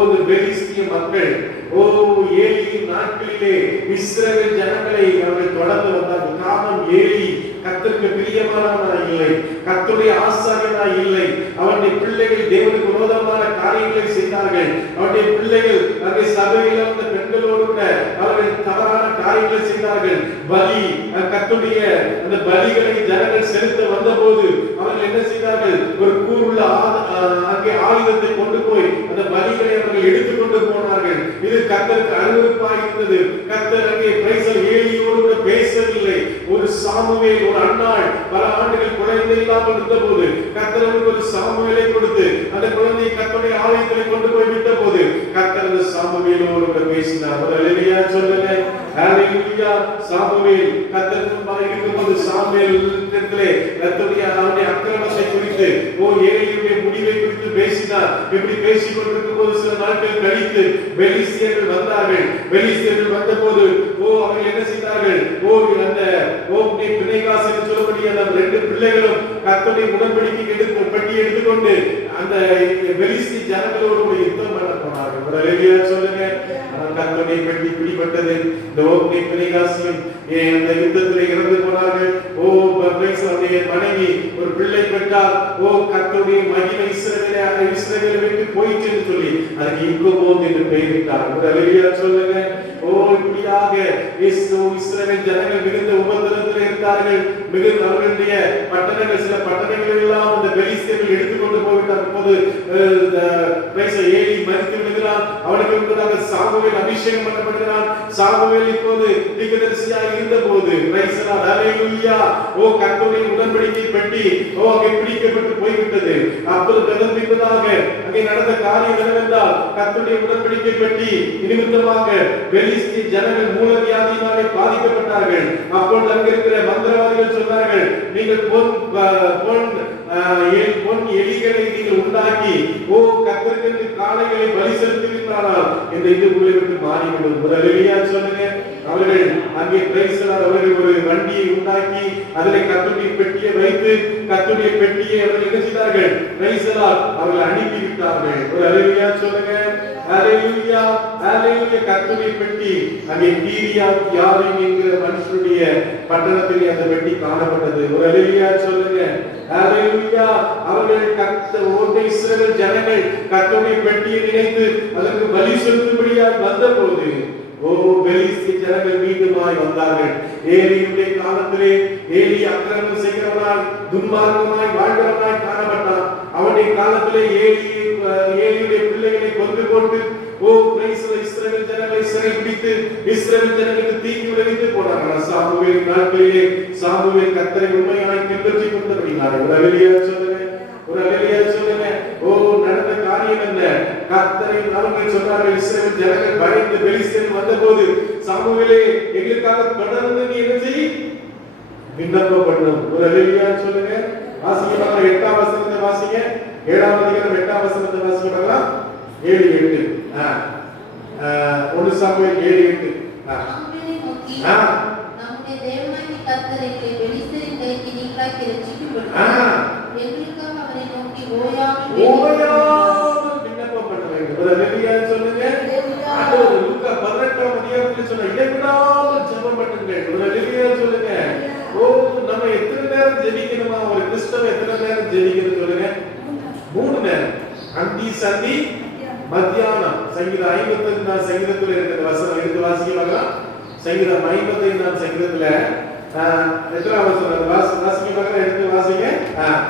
இந்த பெலிஸ்திய மக்கள் ஏலியின் நாட்களிலே இஸ்ரவேல் ஜனங்களை அவர்கள் தொடர்ந்து வந்தார்கள். காரணம், ஏலி கர்த்தருக்கு பிரியமானவனாய் இல்லை, கர்த்தருடைய ஆசாரியனாய் இல்லை. அவனுடைய பிள்ளைகள் தேவனுக்கு விரோதமான காரியங்களை செய்தார்கள். அவனுடைய பிள்ளைகள் அங்கே சபையில் வந்த பெண்களோடு கூட அவர்கள் தவறான காரியங்களை செய்தார்கள். கர்த்தருடைய அந்த பலிகளை ஜனங்கள் செலுத்த வந்தபோது அவர்கள் என்ன செய்தார்கள்? ஒரு கூறுள்ள அங்கே ஆயுதத்தை கொண்டு போய் அந்த பலிகளை அவர்கள் எடுத்துக்கொண்டு போனார்கள். இது கர்த்தருக்கு அருவருப்பாய் இருந்தது. கர்த்தர் அங்கே ஏலியோடு கூட பேசவில்லை. ஒரு சாமுவேல், ஒரு அன்னாள், பல ஆண்டுகள் குழந்தை குழந்தை இல்லாமல் இருந்த போது கர்த்தர் அவருக்கு ஒரு சாமுவேலை கொடுத்து அந்த குழந்தையை கர்த்தருடைய ஆலயத்தில் கொண்டு போய் விட்ட போது கர்த்தர் அந்த சாமுவேலோடு கூட பேசினார். ஒரு அல்லேலூயா சொல்லுங்க. ஹalleluya. சாமுவேல் கர்த்தருக்கு முன்பாக இருக்கும்போது சாமுவேல் இடத்திலே கர்த்தருடைய அவருடைய அக்கிரமத்தை குறித்து ஏலியுடைய முடிவை குறித்து பேசினார். இப்படி பேசிக் கொண்டிருக்கும் போது சில நாட்கள் கழித்து பெலிஸ்தியர்கள் வந்தார்கள். பெலிஸ்தியர்கள் வந்தபோது அவர்கள் என்ன செய்தார்கள்? அந்த பிணைகாஸ் என்று சொல்லக்கூடிய அந்த 2 பிள்ளைகளும் கர்த்தருடைய உடன்படிக்கைக்கு பட்டி எடுத்துக்கொண்டு அந்த பெலிஸ்தி ஜனங்களோடு கூட யுத்தம் பண்ண போனார்கள். ஒரு அல்லேலூயா சொல்லுங்க. கர்த்தருடைய பெட்டி பிடிபட்டது. இந்த ஓப்னி பிணைகாசியும் அந்த யுத்தத்திலே இறந்து போனார்கள். அவருடைய மனைவி ஒரு பிள்ளை பெற்றால் கர்த்தருடைய மகிமை இஸ்ரவேலை விட்டு போயிட்டு என்று சொல்லி அதுக்கு இக்கோபோத் என்று பெயரிட்டார். ஒரு அல்லேலூயா சொல்லுங்க. இப்படியாக இஸ்ரவேல் ஜனங்கள் மிகுந்த உபத்திரத்தில் இருந்தார்கள். மிகுந்த அவர்களுடைய பட்டணங்கள் சில பட்டணங்கள் எல்லாம் அந்த பெலிஸ்தியர்கள் எடுத்துக்கொண்டு போய்விட்டார். இப்போது ஏலி மரித்து விடுகிறான். அவனுக்கு முன்பதாக சாமுவேல் அபிஷேகம் பண்ணப்படுகிறான். சாமுவேல் இப்போது தீர்க்கதரிசியாக இருந்த போது கர்த்தருடைய உடன்படிக்கை பெட்டி அங்கே பிடிக்கப்பட்டு போய்விட்டது. அப்போது பின்பதாக அங்கே நடந்த காரியம் என்னவென்றால் கர்த்தருடைய உடன்படிக்கை பெட்டி நிமித்தமாக பெலிஸ்திய ஜனங்கள் மூலவியாதியினாலே பாதிக்கப்பட்டார்கள். அப்பொழுது அங்கே இருக்கிற மந்திரவாதிகள் சொன்னார்கள், நீங்கள் பொன் எலிகளை நீங்கள் உண்டாக்கி கர்த்தருக்கு காளைகளை பலி செலுத்துகிறார்கள் இந்த இது உங்களை விட்டு மாறிவிடும். ஒரு அல்லேலூயா சொல்லுங்க. அவர்கள் அங்கே அவர்கள் ஒரு வண்டியை உண்டாக்கி அதில் கர்த்தருடைய பெட்டியை வைத்து கர்த்தருடைய பெட்டியை அவர்கள் என்ன செய்தார்கள்? அவர்கள் அனுப்பிவிட்டார்கள். ஒரு அல்லேலூயா சொல்லுங்க. ஹalleluya ஹalleluya. கர்த்தருடைய பெட்டி அங்கே கீரியாத் யாரீம் என்கிற மனுஷனுடைய பட்டணத்தில் அந்த பெட்டி காணப்பட்டது. ஒரு அல்லேலூயா சொல்லுங்க. ஹalleluya. அவர்கள் இஸ்ரவேல் ஜனங்கள் கர்த்தருடைய பெட்டியை நினைத்து அதற்கு பலி செலுத்தும்படியாக வந்தபோது பெலிஸ்திய ஜனங்கள் மீண்டுமாய் வந்தார்கள். ஏலியுடைய காலத்திலே ஏலி அக்கிரமம் செய்கிறவனாய் துன்மார்க்கமாய் வாழ்கிறவனாய் காணப்பட்டான். அவனுடைய காலத்திலே ஏலியுடைய பிள்ளைகளை கொன்று போட்டு இஸ்ரவேல் ஜனங்களை சிறைபிடித்து இஸ்ரவேல் ஜனங்களுக்கு தீங்கு விளைவித்து போனார்கள். சாமுவேல் நாட்களிலே சாமுவேல் கர்த்தரை உண்மையாய் பின்பற்றி கொண்டபடினார். ஒரு அல்லேலூயா சொல்லுங்க. ஒரு அல்லேலூயா சொல்லுங்க. நடந்த காரியம் என்ன? கர்த்தரை அவர்கள் சொன்னார்கள், இஸ்ரவேல் ஜனங்கள் பயந்து பெலிஸ்தியர்கள் வந்தபோது சாமுவேலே எங்களுக்காக தொடர்ந்து நீ என்ன செய்? விண்ணப்பம் பண்ணும். ஒரு அல்லேலூயா சொல்லுங்க. வாசிங்க 8ஆம் வசனத்தை வாசிங்க. 7ஆம் அதிகாரம் 8ஆம் வசனத்தை வாசிங்க. 7:8 1 சாமுவேல் 7:8 நம்முடைய தேவனாகிய கர்த்தர் எங்களை பெலிஸ்தரின் கைக்கு நீங்களாக்கி ரட்சிக்கும்படி எங்களுக்காக அவரை நோக்கி ஓயாமல் விண்ணப்பம் பண்ண வேண்டும். ஒரு அல்லேலூயா சொல்லுங்க. ஆண்டவர் லூக்கா 18ஆம் அதிகாரத்தில் சொன்ன இடைவிடாமல் ஜெபம் பண்ணுங்கள். ஒரு அல்லேலூயா சொல்லுங்க. நம்ம எத்தனை நேரம் ஜெபிக்கணுமா? ஒரு கிறிஸ்தவ எத்தனை நேரம் ஜெபிக்கணும் சொல்லுங்க? 3 நேரம். அந்தி சந்தி மத்தியானம். சங்கீதம் 55 சங்கீதத்தில் இருக்கிற வசனம் எடுத்து வாசிக்க பார்க்கலாம். சங்கீதம் 55 சங்கீதத்துல எத்தனாம் வசனம் வாசிக்க பார்க்கலாம்? எடுத்து வாசிங்க.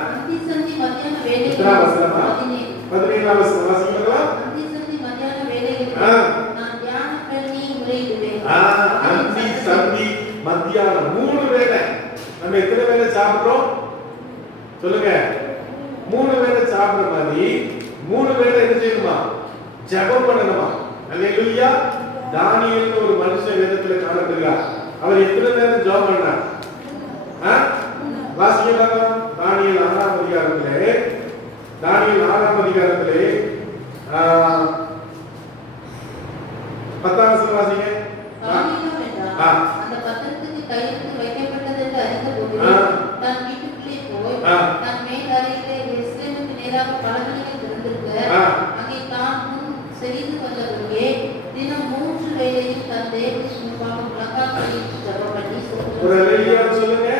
அந்தி சந்தி மத்தியான வேளையில் எத்தனாம் வசனமா? 17ஆம் வசனம் வாசிக்க பார்க்கலாம். அந்தி சந்தி மத்தியான வேளையில் நான் தியானம் பண்ணி முறையிடுவேன். அந்தி சந்தி மத்தியானம் 3 வேளை. நம்ம எத்தனை வேளை சாப்பிடுறோம் சொல்லுங்க? 3 வேளை சாப்பிடுற மாதிரி 3 வேளை என்ன செய்யணுமா? ஜெபம் பண்ணணுமா? அல்லேலூயா. தானியேல் ஒரு மனுஷன் வேதத்துல காணப்படுகிறார். அவர் எத்தனை நேரம் ஜெபம் பண்ணார்? வாசிக்க பார்க்கலாம். தானியேல் 6ஆம் அதிகாரத்திலே 10ஆம் வசனம் வாசிங்க. அந்த பத்திரத்துக்கு கையெழுத்து வைக்கப்பட்டது என்று அறிந்தபோது தன் வீட்டுக்குள்ளே போய் தன் மேல் அறையிலே எருசலேமுக்கு நேராக பலகணிகள் திறந்திருக்க அங்கே தான் முன் செய்து வந்தபடியே தினம் 3 வேளையில் தன் தேவனுக்கு முன்பாக முழங்கால் ஜெபம் பண்ணி ஒரு அல்லேலூயா சொல்லுங்க.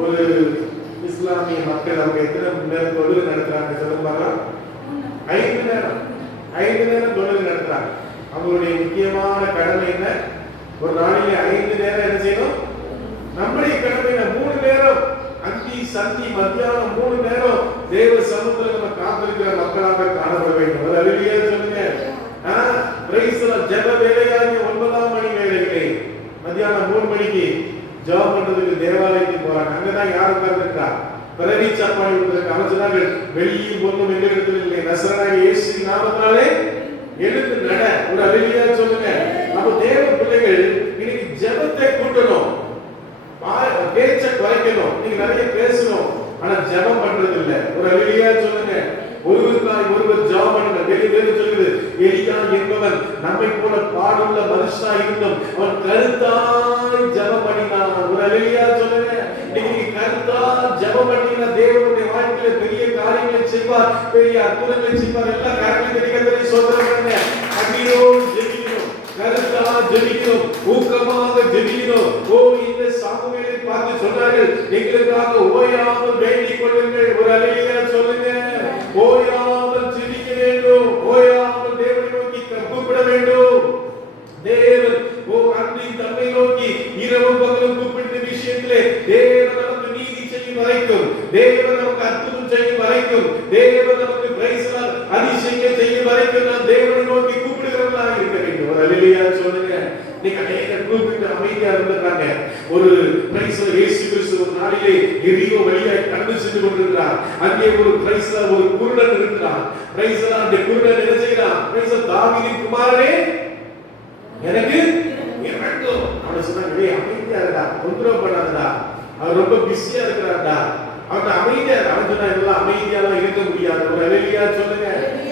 ஒரு இஸ்லாமிய மக்கள் அவங்க எத்தனை நேரம் தொழுகை நடத்துறாங்க சொல்லுங்க பார்க்கலாம்? 5 நேரம். 5 நேரம் தொழுகை நடத்துறாங்க. அவங்களுடைய முக்கியமான கடமை என்ன? ஒரு நாளிலே 5 நேரம் என்ன செய்யணும்? நம்முடைய கடமை 3 நேரம். அந்தி சந்தி மத்தியானம் 3 நேரம் தேவ சமூகத்தில் நம்ம காத்திருக்கிற மக்களாக காணப்பட வேண்டும். ஒரு அல்லேலூயா சொல்லுங்க. ஜெப வேலையாகிய 9ஆம் மணி வேளையிலே மத்தியானம் 3 மணிக்கு ஜெபம் பண்றதுக்கு தேவாலயத்துக்கு போறாங்க. அங்கதான் யார் உட்கார்ந்துருக்கா? பிரதிச்சாப்பாடு கொடுத்ததற்கு அவன் சொன்னார்கள், வெளியும் ஒன்றும் எங்களிடத்தில் இல்லை, நசரேயனாகிய இயேசுவின் நாமத்தினாலே எழுந்து நட. ஒரு அல்லேலூயா சொல்லுங்க. அப்ப தேவ பிள்ளைகள் இன்னைக்கு ஜெபத்தை கூட்டணும், பேச்ச குறைக்கணும். நீங்க நிறைய பேசணும், ஆனா ஜெபம் பண்றது இல்ல. ஒரு அல்லேலூயா சொல்லுங்க. ஒருவருக்காய் ஒருவர் ஜெபம் பண்ணுங்க. வேறு சொல்லுது, எலியா என்பவன் நம்மை போல பாடுள்ள மனுஷனா இருந்தும் அவன் கருத்தாய் ஜெபம் பண்ணினான். ஒரு அல்லேலூயா சொல்லுங்க. நீங்க கருத்தாய் ஜெபம் பண்ணினா தேவனுடைய வாழ்க்கையில பெரிய காரியங்களை செய்வார், பெரிய அற்புதங்களை செய்வார். எல்லா காரியங்களையும் கர்த்தரை ஸ்தோத்திரம் பண்ணுங்க. கண்ணீரோடு ஜெபிக்கணும், கருத்தா ஜெபிக்கணும், ஊக்கமாக ஜெபிக்கணும். ஓ, இந்த சாமுவேலை பார்த்து சொன்னார்கள், எங்களுக்காக ஓயாமல் வேண்டிக் கொள்ளுங்கள். ஒரு அல்லேலூயா சொல்லுங்க. ஓயாமல் ஜெபிக்க வேண்டும், ஓயாமல் தேவனை நோக்கி கூப்பிட வேண்டும். தேவன் அன்பின் தன்மை நோக்கி இரவும் பகலும் கூப்பிட்ட விஷயத்திலே தேவன் நமக்கு நீதி செய்யும் வரைக்கும், தேவன் நமக்கு அற்புதம் செய்யும் வரைக்கும், தேவன் நமக்கு பிரைஸ்லால் அதிசயங்கள் செய்யும் வரைக்கும் நாம் தேவனை நோக்கி கூப்பிடுகிறவர்களாக இருக்க வேண்டும். ஒரு அல்லேலூயா சொல்லுங்க. நீங்க அநேக கூப்பிட்டு அமைதியா இருந்திருக்காங்க. ஒரு பிரைஸ்ல இயேசு கிறிஸ்து ஒரு நாளிலே எரியோ வழியாய் கடந்து சென்று கொண்டிருக்கிறார். அங்கே ஒரு பிரைஸ்ல ஒரு குருடன் இருக்கிறார். பிரைஸ்ல அந்த குருடன் என்ன செய்யறான்? பிரைஸ்ல தாவீதின் குமாரனே எனக்கு இறங்கும். அவன் சொன்னாங்க, அமைதியா இருக்கா, தொந்தரவு பண்ணாதடா, அவர் ரொம்ப பிஸியா இருக்கிறார்டா, அவன் அமைதியா. அவன் சொன்னா, இதெல்லாம் அமைதியாலாம் இருக்க முடியாது. ஒரு அல்லேலூயா சொல்லுங்க.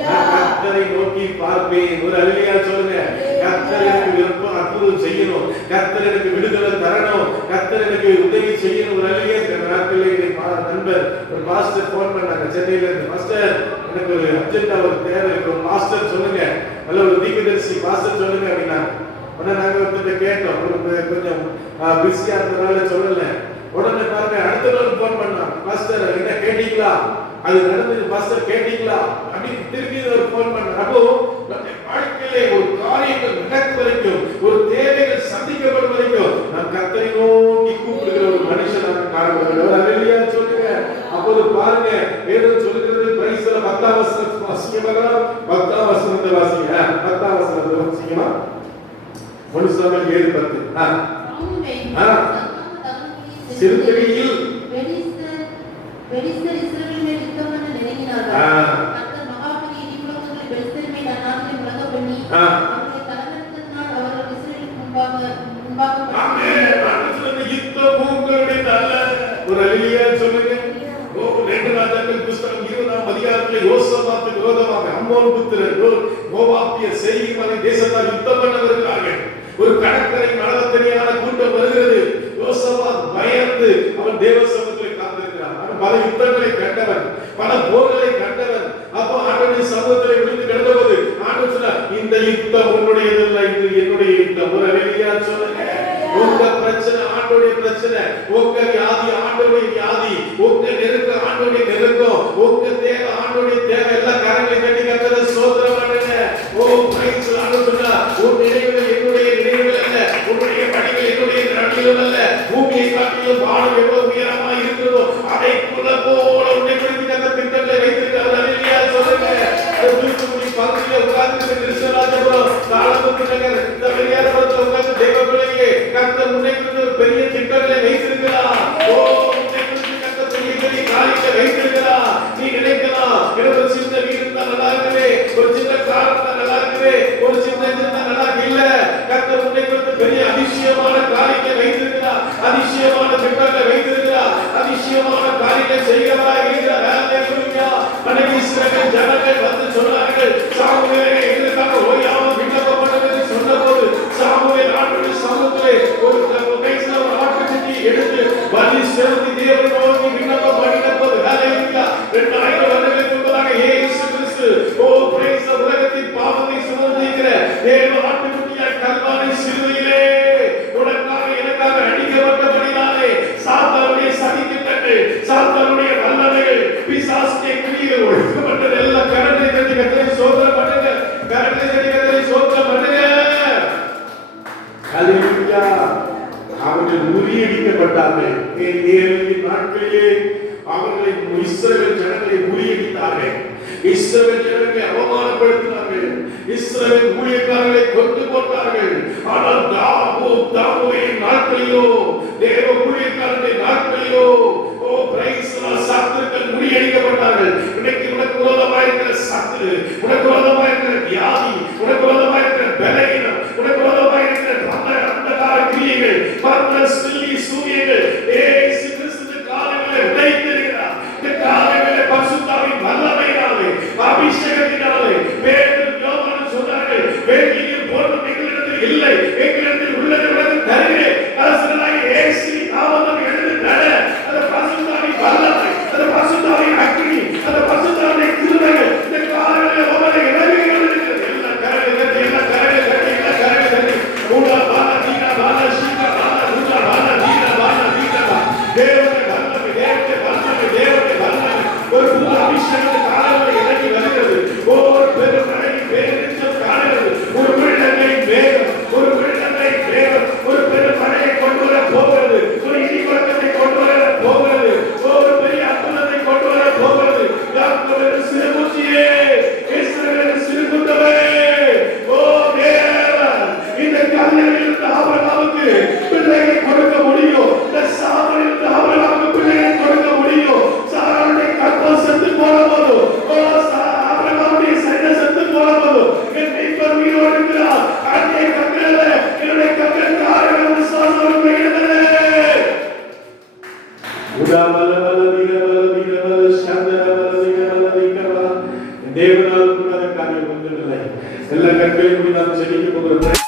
கர்த்தரை நோக்கி பார்ப்பேன். ஒரு அல்லேலூயா சொல்லுங்க. கர்த்தர் எனக்கு விருப்பம் அற்புதம் செய்யணும், கர்த்தர் எனக்கு விடுதலை தரணும், கர்த்தர் எனக்கு உதவி செய்யணும். ஒரு அல்லேலூயா. நாட்களில் நண்பர் ஒரு பாஸ்டர் போன் பண்ணாங்க சென்னையில இருந்து. பாஸ்டர், எனக்கு ஒரு அர்ஜென்ட்டா ஒரு தேவை இருக்கு, ஒரு பாஸ்டர் சொல்லுங்க, அல்ல ஒரு தீர்க்கதரிசி பாஸ்டர் சொல்லுங்க அப்படின்னா. உடனே நாங்க வந்து கேட்டோம், கொஞ்சம் பிஸியா இருந்தனால சொல்லல. உடனே பாருங்க, அடுத்த நாள் போன் பண்ணான், பாஸ்டர் என்ன கேட்டீங்களா, அது நடந்தது பாஸ்டர் கேட்டீங்களா அப்படி திருப்பி ஒரு போன் பண்ணார். அப்போ நம்ம வாழ்க்கையிலே ஒரு காரியங்கள் நடக்கும் வரைக்கும், ஒரு தேவைகள் சந்திக்கப்படும் வரைக்கும் நாம் கர்த்தரை நோக்கி கூப்பிடுகிற ஒரு மனுஷனாக காணப்படுகிறோம். அல்லேலூயா சொல்லுங்க. அப்போது பாருங்க, வேதம் சொல்லுகிறது, பிரைஸ்ல 10ஆம் வசனம் வாசிக்கமா, 10ஆம் வசனத்தை வாசிங்க. 10ஆம் வசனத்தை வாசிக்கமா. 1 சாமுவேல் 7:10. சிறுத்தையில் பெலிஸ்தர் இஸ்ரவேலின் மேல் யுத்தம் பண்ண நெருங்கினார்கள். கர்த்தர் மகாபலி இடிமுழக்கங்களை பெலிஸ்தரின் மேல் அந்நாளிலே முழங்கப் பண்ணி அவர்களை கலங்கடித்ததினால் அவர்கள் இஸ்ரவேலுக்கு முன்பாக ஒரு அல்லேலூயா சொல்லுங்க. ரெண்டு ராஜாக்கள் புஸ்தகம் 20ஆம் அதிகாரத்திலே யோசபாத்துக்கு விரோதமாக அம்மோன் புத்திரர் மோவாபிய சேயீர் மலை தேசத்தார் யுத்தம் பண்ண வருகிறார்கள். ஒரு கடற்கரை மனதத்தனையான கூட்டம் வருகிறது. யோசபாத் பயந்து அவன் தேவ சமூகத்திலே காத்திருக்கிறான். அவன் பல யுத்தங்களை கண்டவன், பல போர்களை கண்டவன். அப்போ ஆண்டவருடைய சமூகத்திலே விழுந்து கிடந்தபோது ஆண்டவர் சொன்னார், இந்த யுத்தம் உன்னுடையதல்ல, இது என்னுடைய யுத்தம். ஒரு அல்லேலூயா சொல்லுங்க. உங்க பிரச்சனை ஆண்டவருடைய பிரச்சனை, உங்க வியாதி ஆண்டவருடைய வியாதி, உங்க நெருக்கம் ஆண்டவருடைய நெருக்கம், உங்க தேவை ஆண்டவருடைய தேவை. எல்லா கரங்களை கட்டி கர்த்தரை ஸ்தோத்திரம் பண்ணுங்க. ஓ பிரைஸ் ஆண்டவர் சொன்னார், உன் நினைவுகள் என்னுடைய நினைவுகள் அல்ல, உன்னுடைய படிகள் என்னுடைய படிகள் அல்ல. பூமியை காட்டிலும் வானம் எவ்வளவு உயரமா இருக்கிறதோ அதை போல உன்னை குறித்து கர்த்தர் திட்டங்களை வைத்திருக்கிறார். அல்லேலூயா சொல்லுங்க. தூத்துக்குடி பகுதியில் உட்கார்ந்து கிருஷ்ணராஜபுரம் தாளமுத்து நகர் இந்த வெளியாரபுரத்தில் உட்கார்ந்து தேவ பிள்ளையே கர்த்தர் உன்னை குறித்து பெரிய திட்டங்களை வைத்திருக்கிறார். ஓ, உன்னை குறித்து கர்த்தர் பெரிய பெரிய காரியங்களை வைத்திருக்கிறார். நீ நினைக்கலாம், ஒரு சின்ன வீடு இருந்தா நல்லா இருக்குமே, ஒரு சின்ன கார் இருந்தா நல்லா இருக்குமே, ஒரு சின்ன இது இருந்தா நல்லா இல்ல. கர்த்தர் உன்னை குறித்து பெரிய அதிசயமான காரியங்களை வைத்திருக்கிறார், அதிசயமான திட்டங்களை வைத்திருக்கிறார், அதிசயமான காரியங்களை செய்கிறவராக இருக்கிறார். அல்லேலூயா. அன்னைக்கு இஸ்ரவேல் ஜனங்கள் வந்து சொன்னார்கள், சாமுவேலே எங்களுக்காக ஓயாமல் விண்ணப்பம் பண்ணுங்க சொன்னபோது சாமுவேல் ஆண்டவருடைய சமூகத்திலே ஒரு கையில ஒரு ஆட்டுக்குட்டி எடுத்து பலி செலுத்தி தேவனை நோக்கி விண்ணப்பம் பண்ணினபோது அல்லேலூயா 2000 வருடங்களுக்கு முன்பதாக இயேசு கிறிஸ்து பிரைஸ் உலகத்தின் பாவத்தை சுமந்திருக்கிற தேவ ஆட்டுக்குட்டியாய் கல்வாரி சிலுவையிலே உனக்காக எனக்காக அடிக்கப்பட்டபடியாலே சாத்தானுடைய சதித்திட்டங்கள், சாத்தானுடைய வல்லமைகள், பிசாசுடைய கிரியைகள் ஒடுக்கப்பட்டது. எல்லாம் கரங்களை தட்டி கர்த்தரை ஸ்தோத்திரம் பண்ணுங்க. கரங்களை தட்டி கர்த்தரை ஸ்தோத்திரம் பண்ணுங்க. அல்லேலூயா. அவர்கள் முறியடிக்கப்பட்டார்கள். ஏழு நாட்களிலே அவர்களை இஸ்ரவேல் ஜனங்களை முறியடித்தார்கள். இஸ்ரவேல் ஜனங்களை அவமானப்படுத்தினார்கள். இஸ்ரவேல் ஊழியக்காரர்களை கொண்டு போட்டார்கள். ஆனால் தாவீதின் நாட்களிலோ, தேவ ஊழியக்காரருடைய நாட்களிலோ, பிரைஸ் சத்துருக்கள் முறியடிக்கப்பட்டார்கள். இன்னைக்கு உனக்கு விரோதமாக இருக்கிற சத்துரு, உனக்கு விரோதமாக இருக்கிற வியாதி, உனக்கு விரோதமாக இருக்கிற பலவீனம், உனக்கு விரோதமாக இருக்கிற அந்தகார கிரியைகள், பர்மனஸ்லி சூரியங்கள் இயேசு கிறிஸ்துவின் காலங்களிலே உடைத்திருக்கிறார். இந்த காலங்களிலே பரிசுத்தாவின் வல்லமையினாலே, அபிஷேகத்தினாலே பேதுரு யோவான் சொன்னார்கள், வேலையில் போன்ற எங்களிடத்தில் இல்லை, எங்களிடத்தில் உள்ளதை உனக்கு தருகிறேன். அரசனாகிய இயேசுவின் நாமத்தில் எழுந்து நட. அந்த பரிசுத்தாவின் வல்லமை, அந்த பரிசுத்தாவின் அக்கினி, அந்த பரிசுத்தாவின் கிருபைகள் இந்த காலங்களிலே உமது இறங்கி கொண்டிருக்கிறது. எல்லா கரங்களை தட்டி, எல்லா கரங்களை தட்டி, எல்லா கரங்களை தட்டி. ஊடா பாலா தீனா பாலா சீகா பாலா ஊடா பாலா தீனா பாலா தீனா பா. தேவனுடைய வல்லமை, தேவனுடைய வல்லமை, தேவனுடைய வல்லமை ஒரு புது அபிஷேகத்தின் காலங்களில் இறங்கி வருகிறது. ஒவ்வொரு பெருமழை பேரிச்சம் காணுகிறது. ஒரு விழுந்தங்கை வேகம், ஒரு விழுந்தங்கை வேகம், ஒரு பெருமழையை கொண்டு வர போகிறது. ஒரு இடி முழக்கத்தை கொண்டு வர போகிறது. ஒரு பெரிய அற்புதத்தை கொண்டு வர போகிறது. யாக்கோபின் சிறுகுச்சியே, இஸ்ரவேலின் சிறுகுண்டவே, ஓ தேவன், இந்த கல்லில் இருந்த ஆபிரகாமுக்கு பிள்ளையை கொடுக்க முடியும். இந்த சாமுவேல் இருந்த ஆபிரகாமுக்கு பிள்ளையை கொடுக்க முடியும். சாராளுடைய கற்பம் செத்து போன போது, ஓ ஆபிரகாமுடைய சைன்யம் செத்து போன போது, என் மீட்பர் உயிரோடு இருக்கிறார். அன்றைய கற்களிலே என்னுடைய கற்களுக்கு ஆயிரம் விசுவாசம் இருந்தது. தேவனால் கூடாத காரியம் ஒன்றுமில்லை. எல்லா கற்களையும் நாம் செடிக்க போகிறோம்.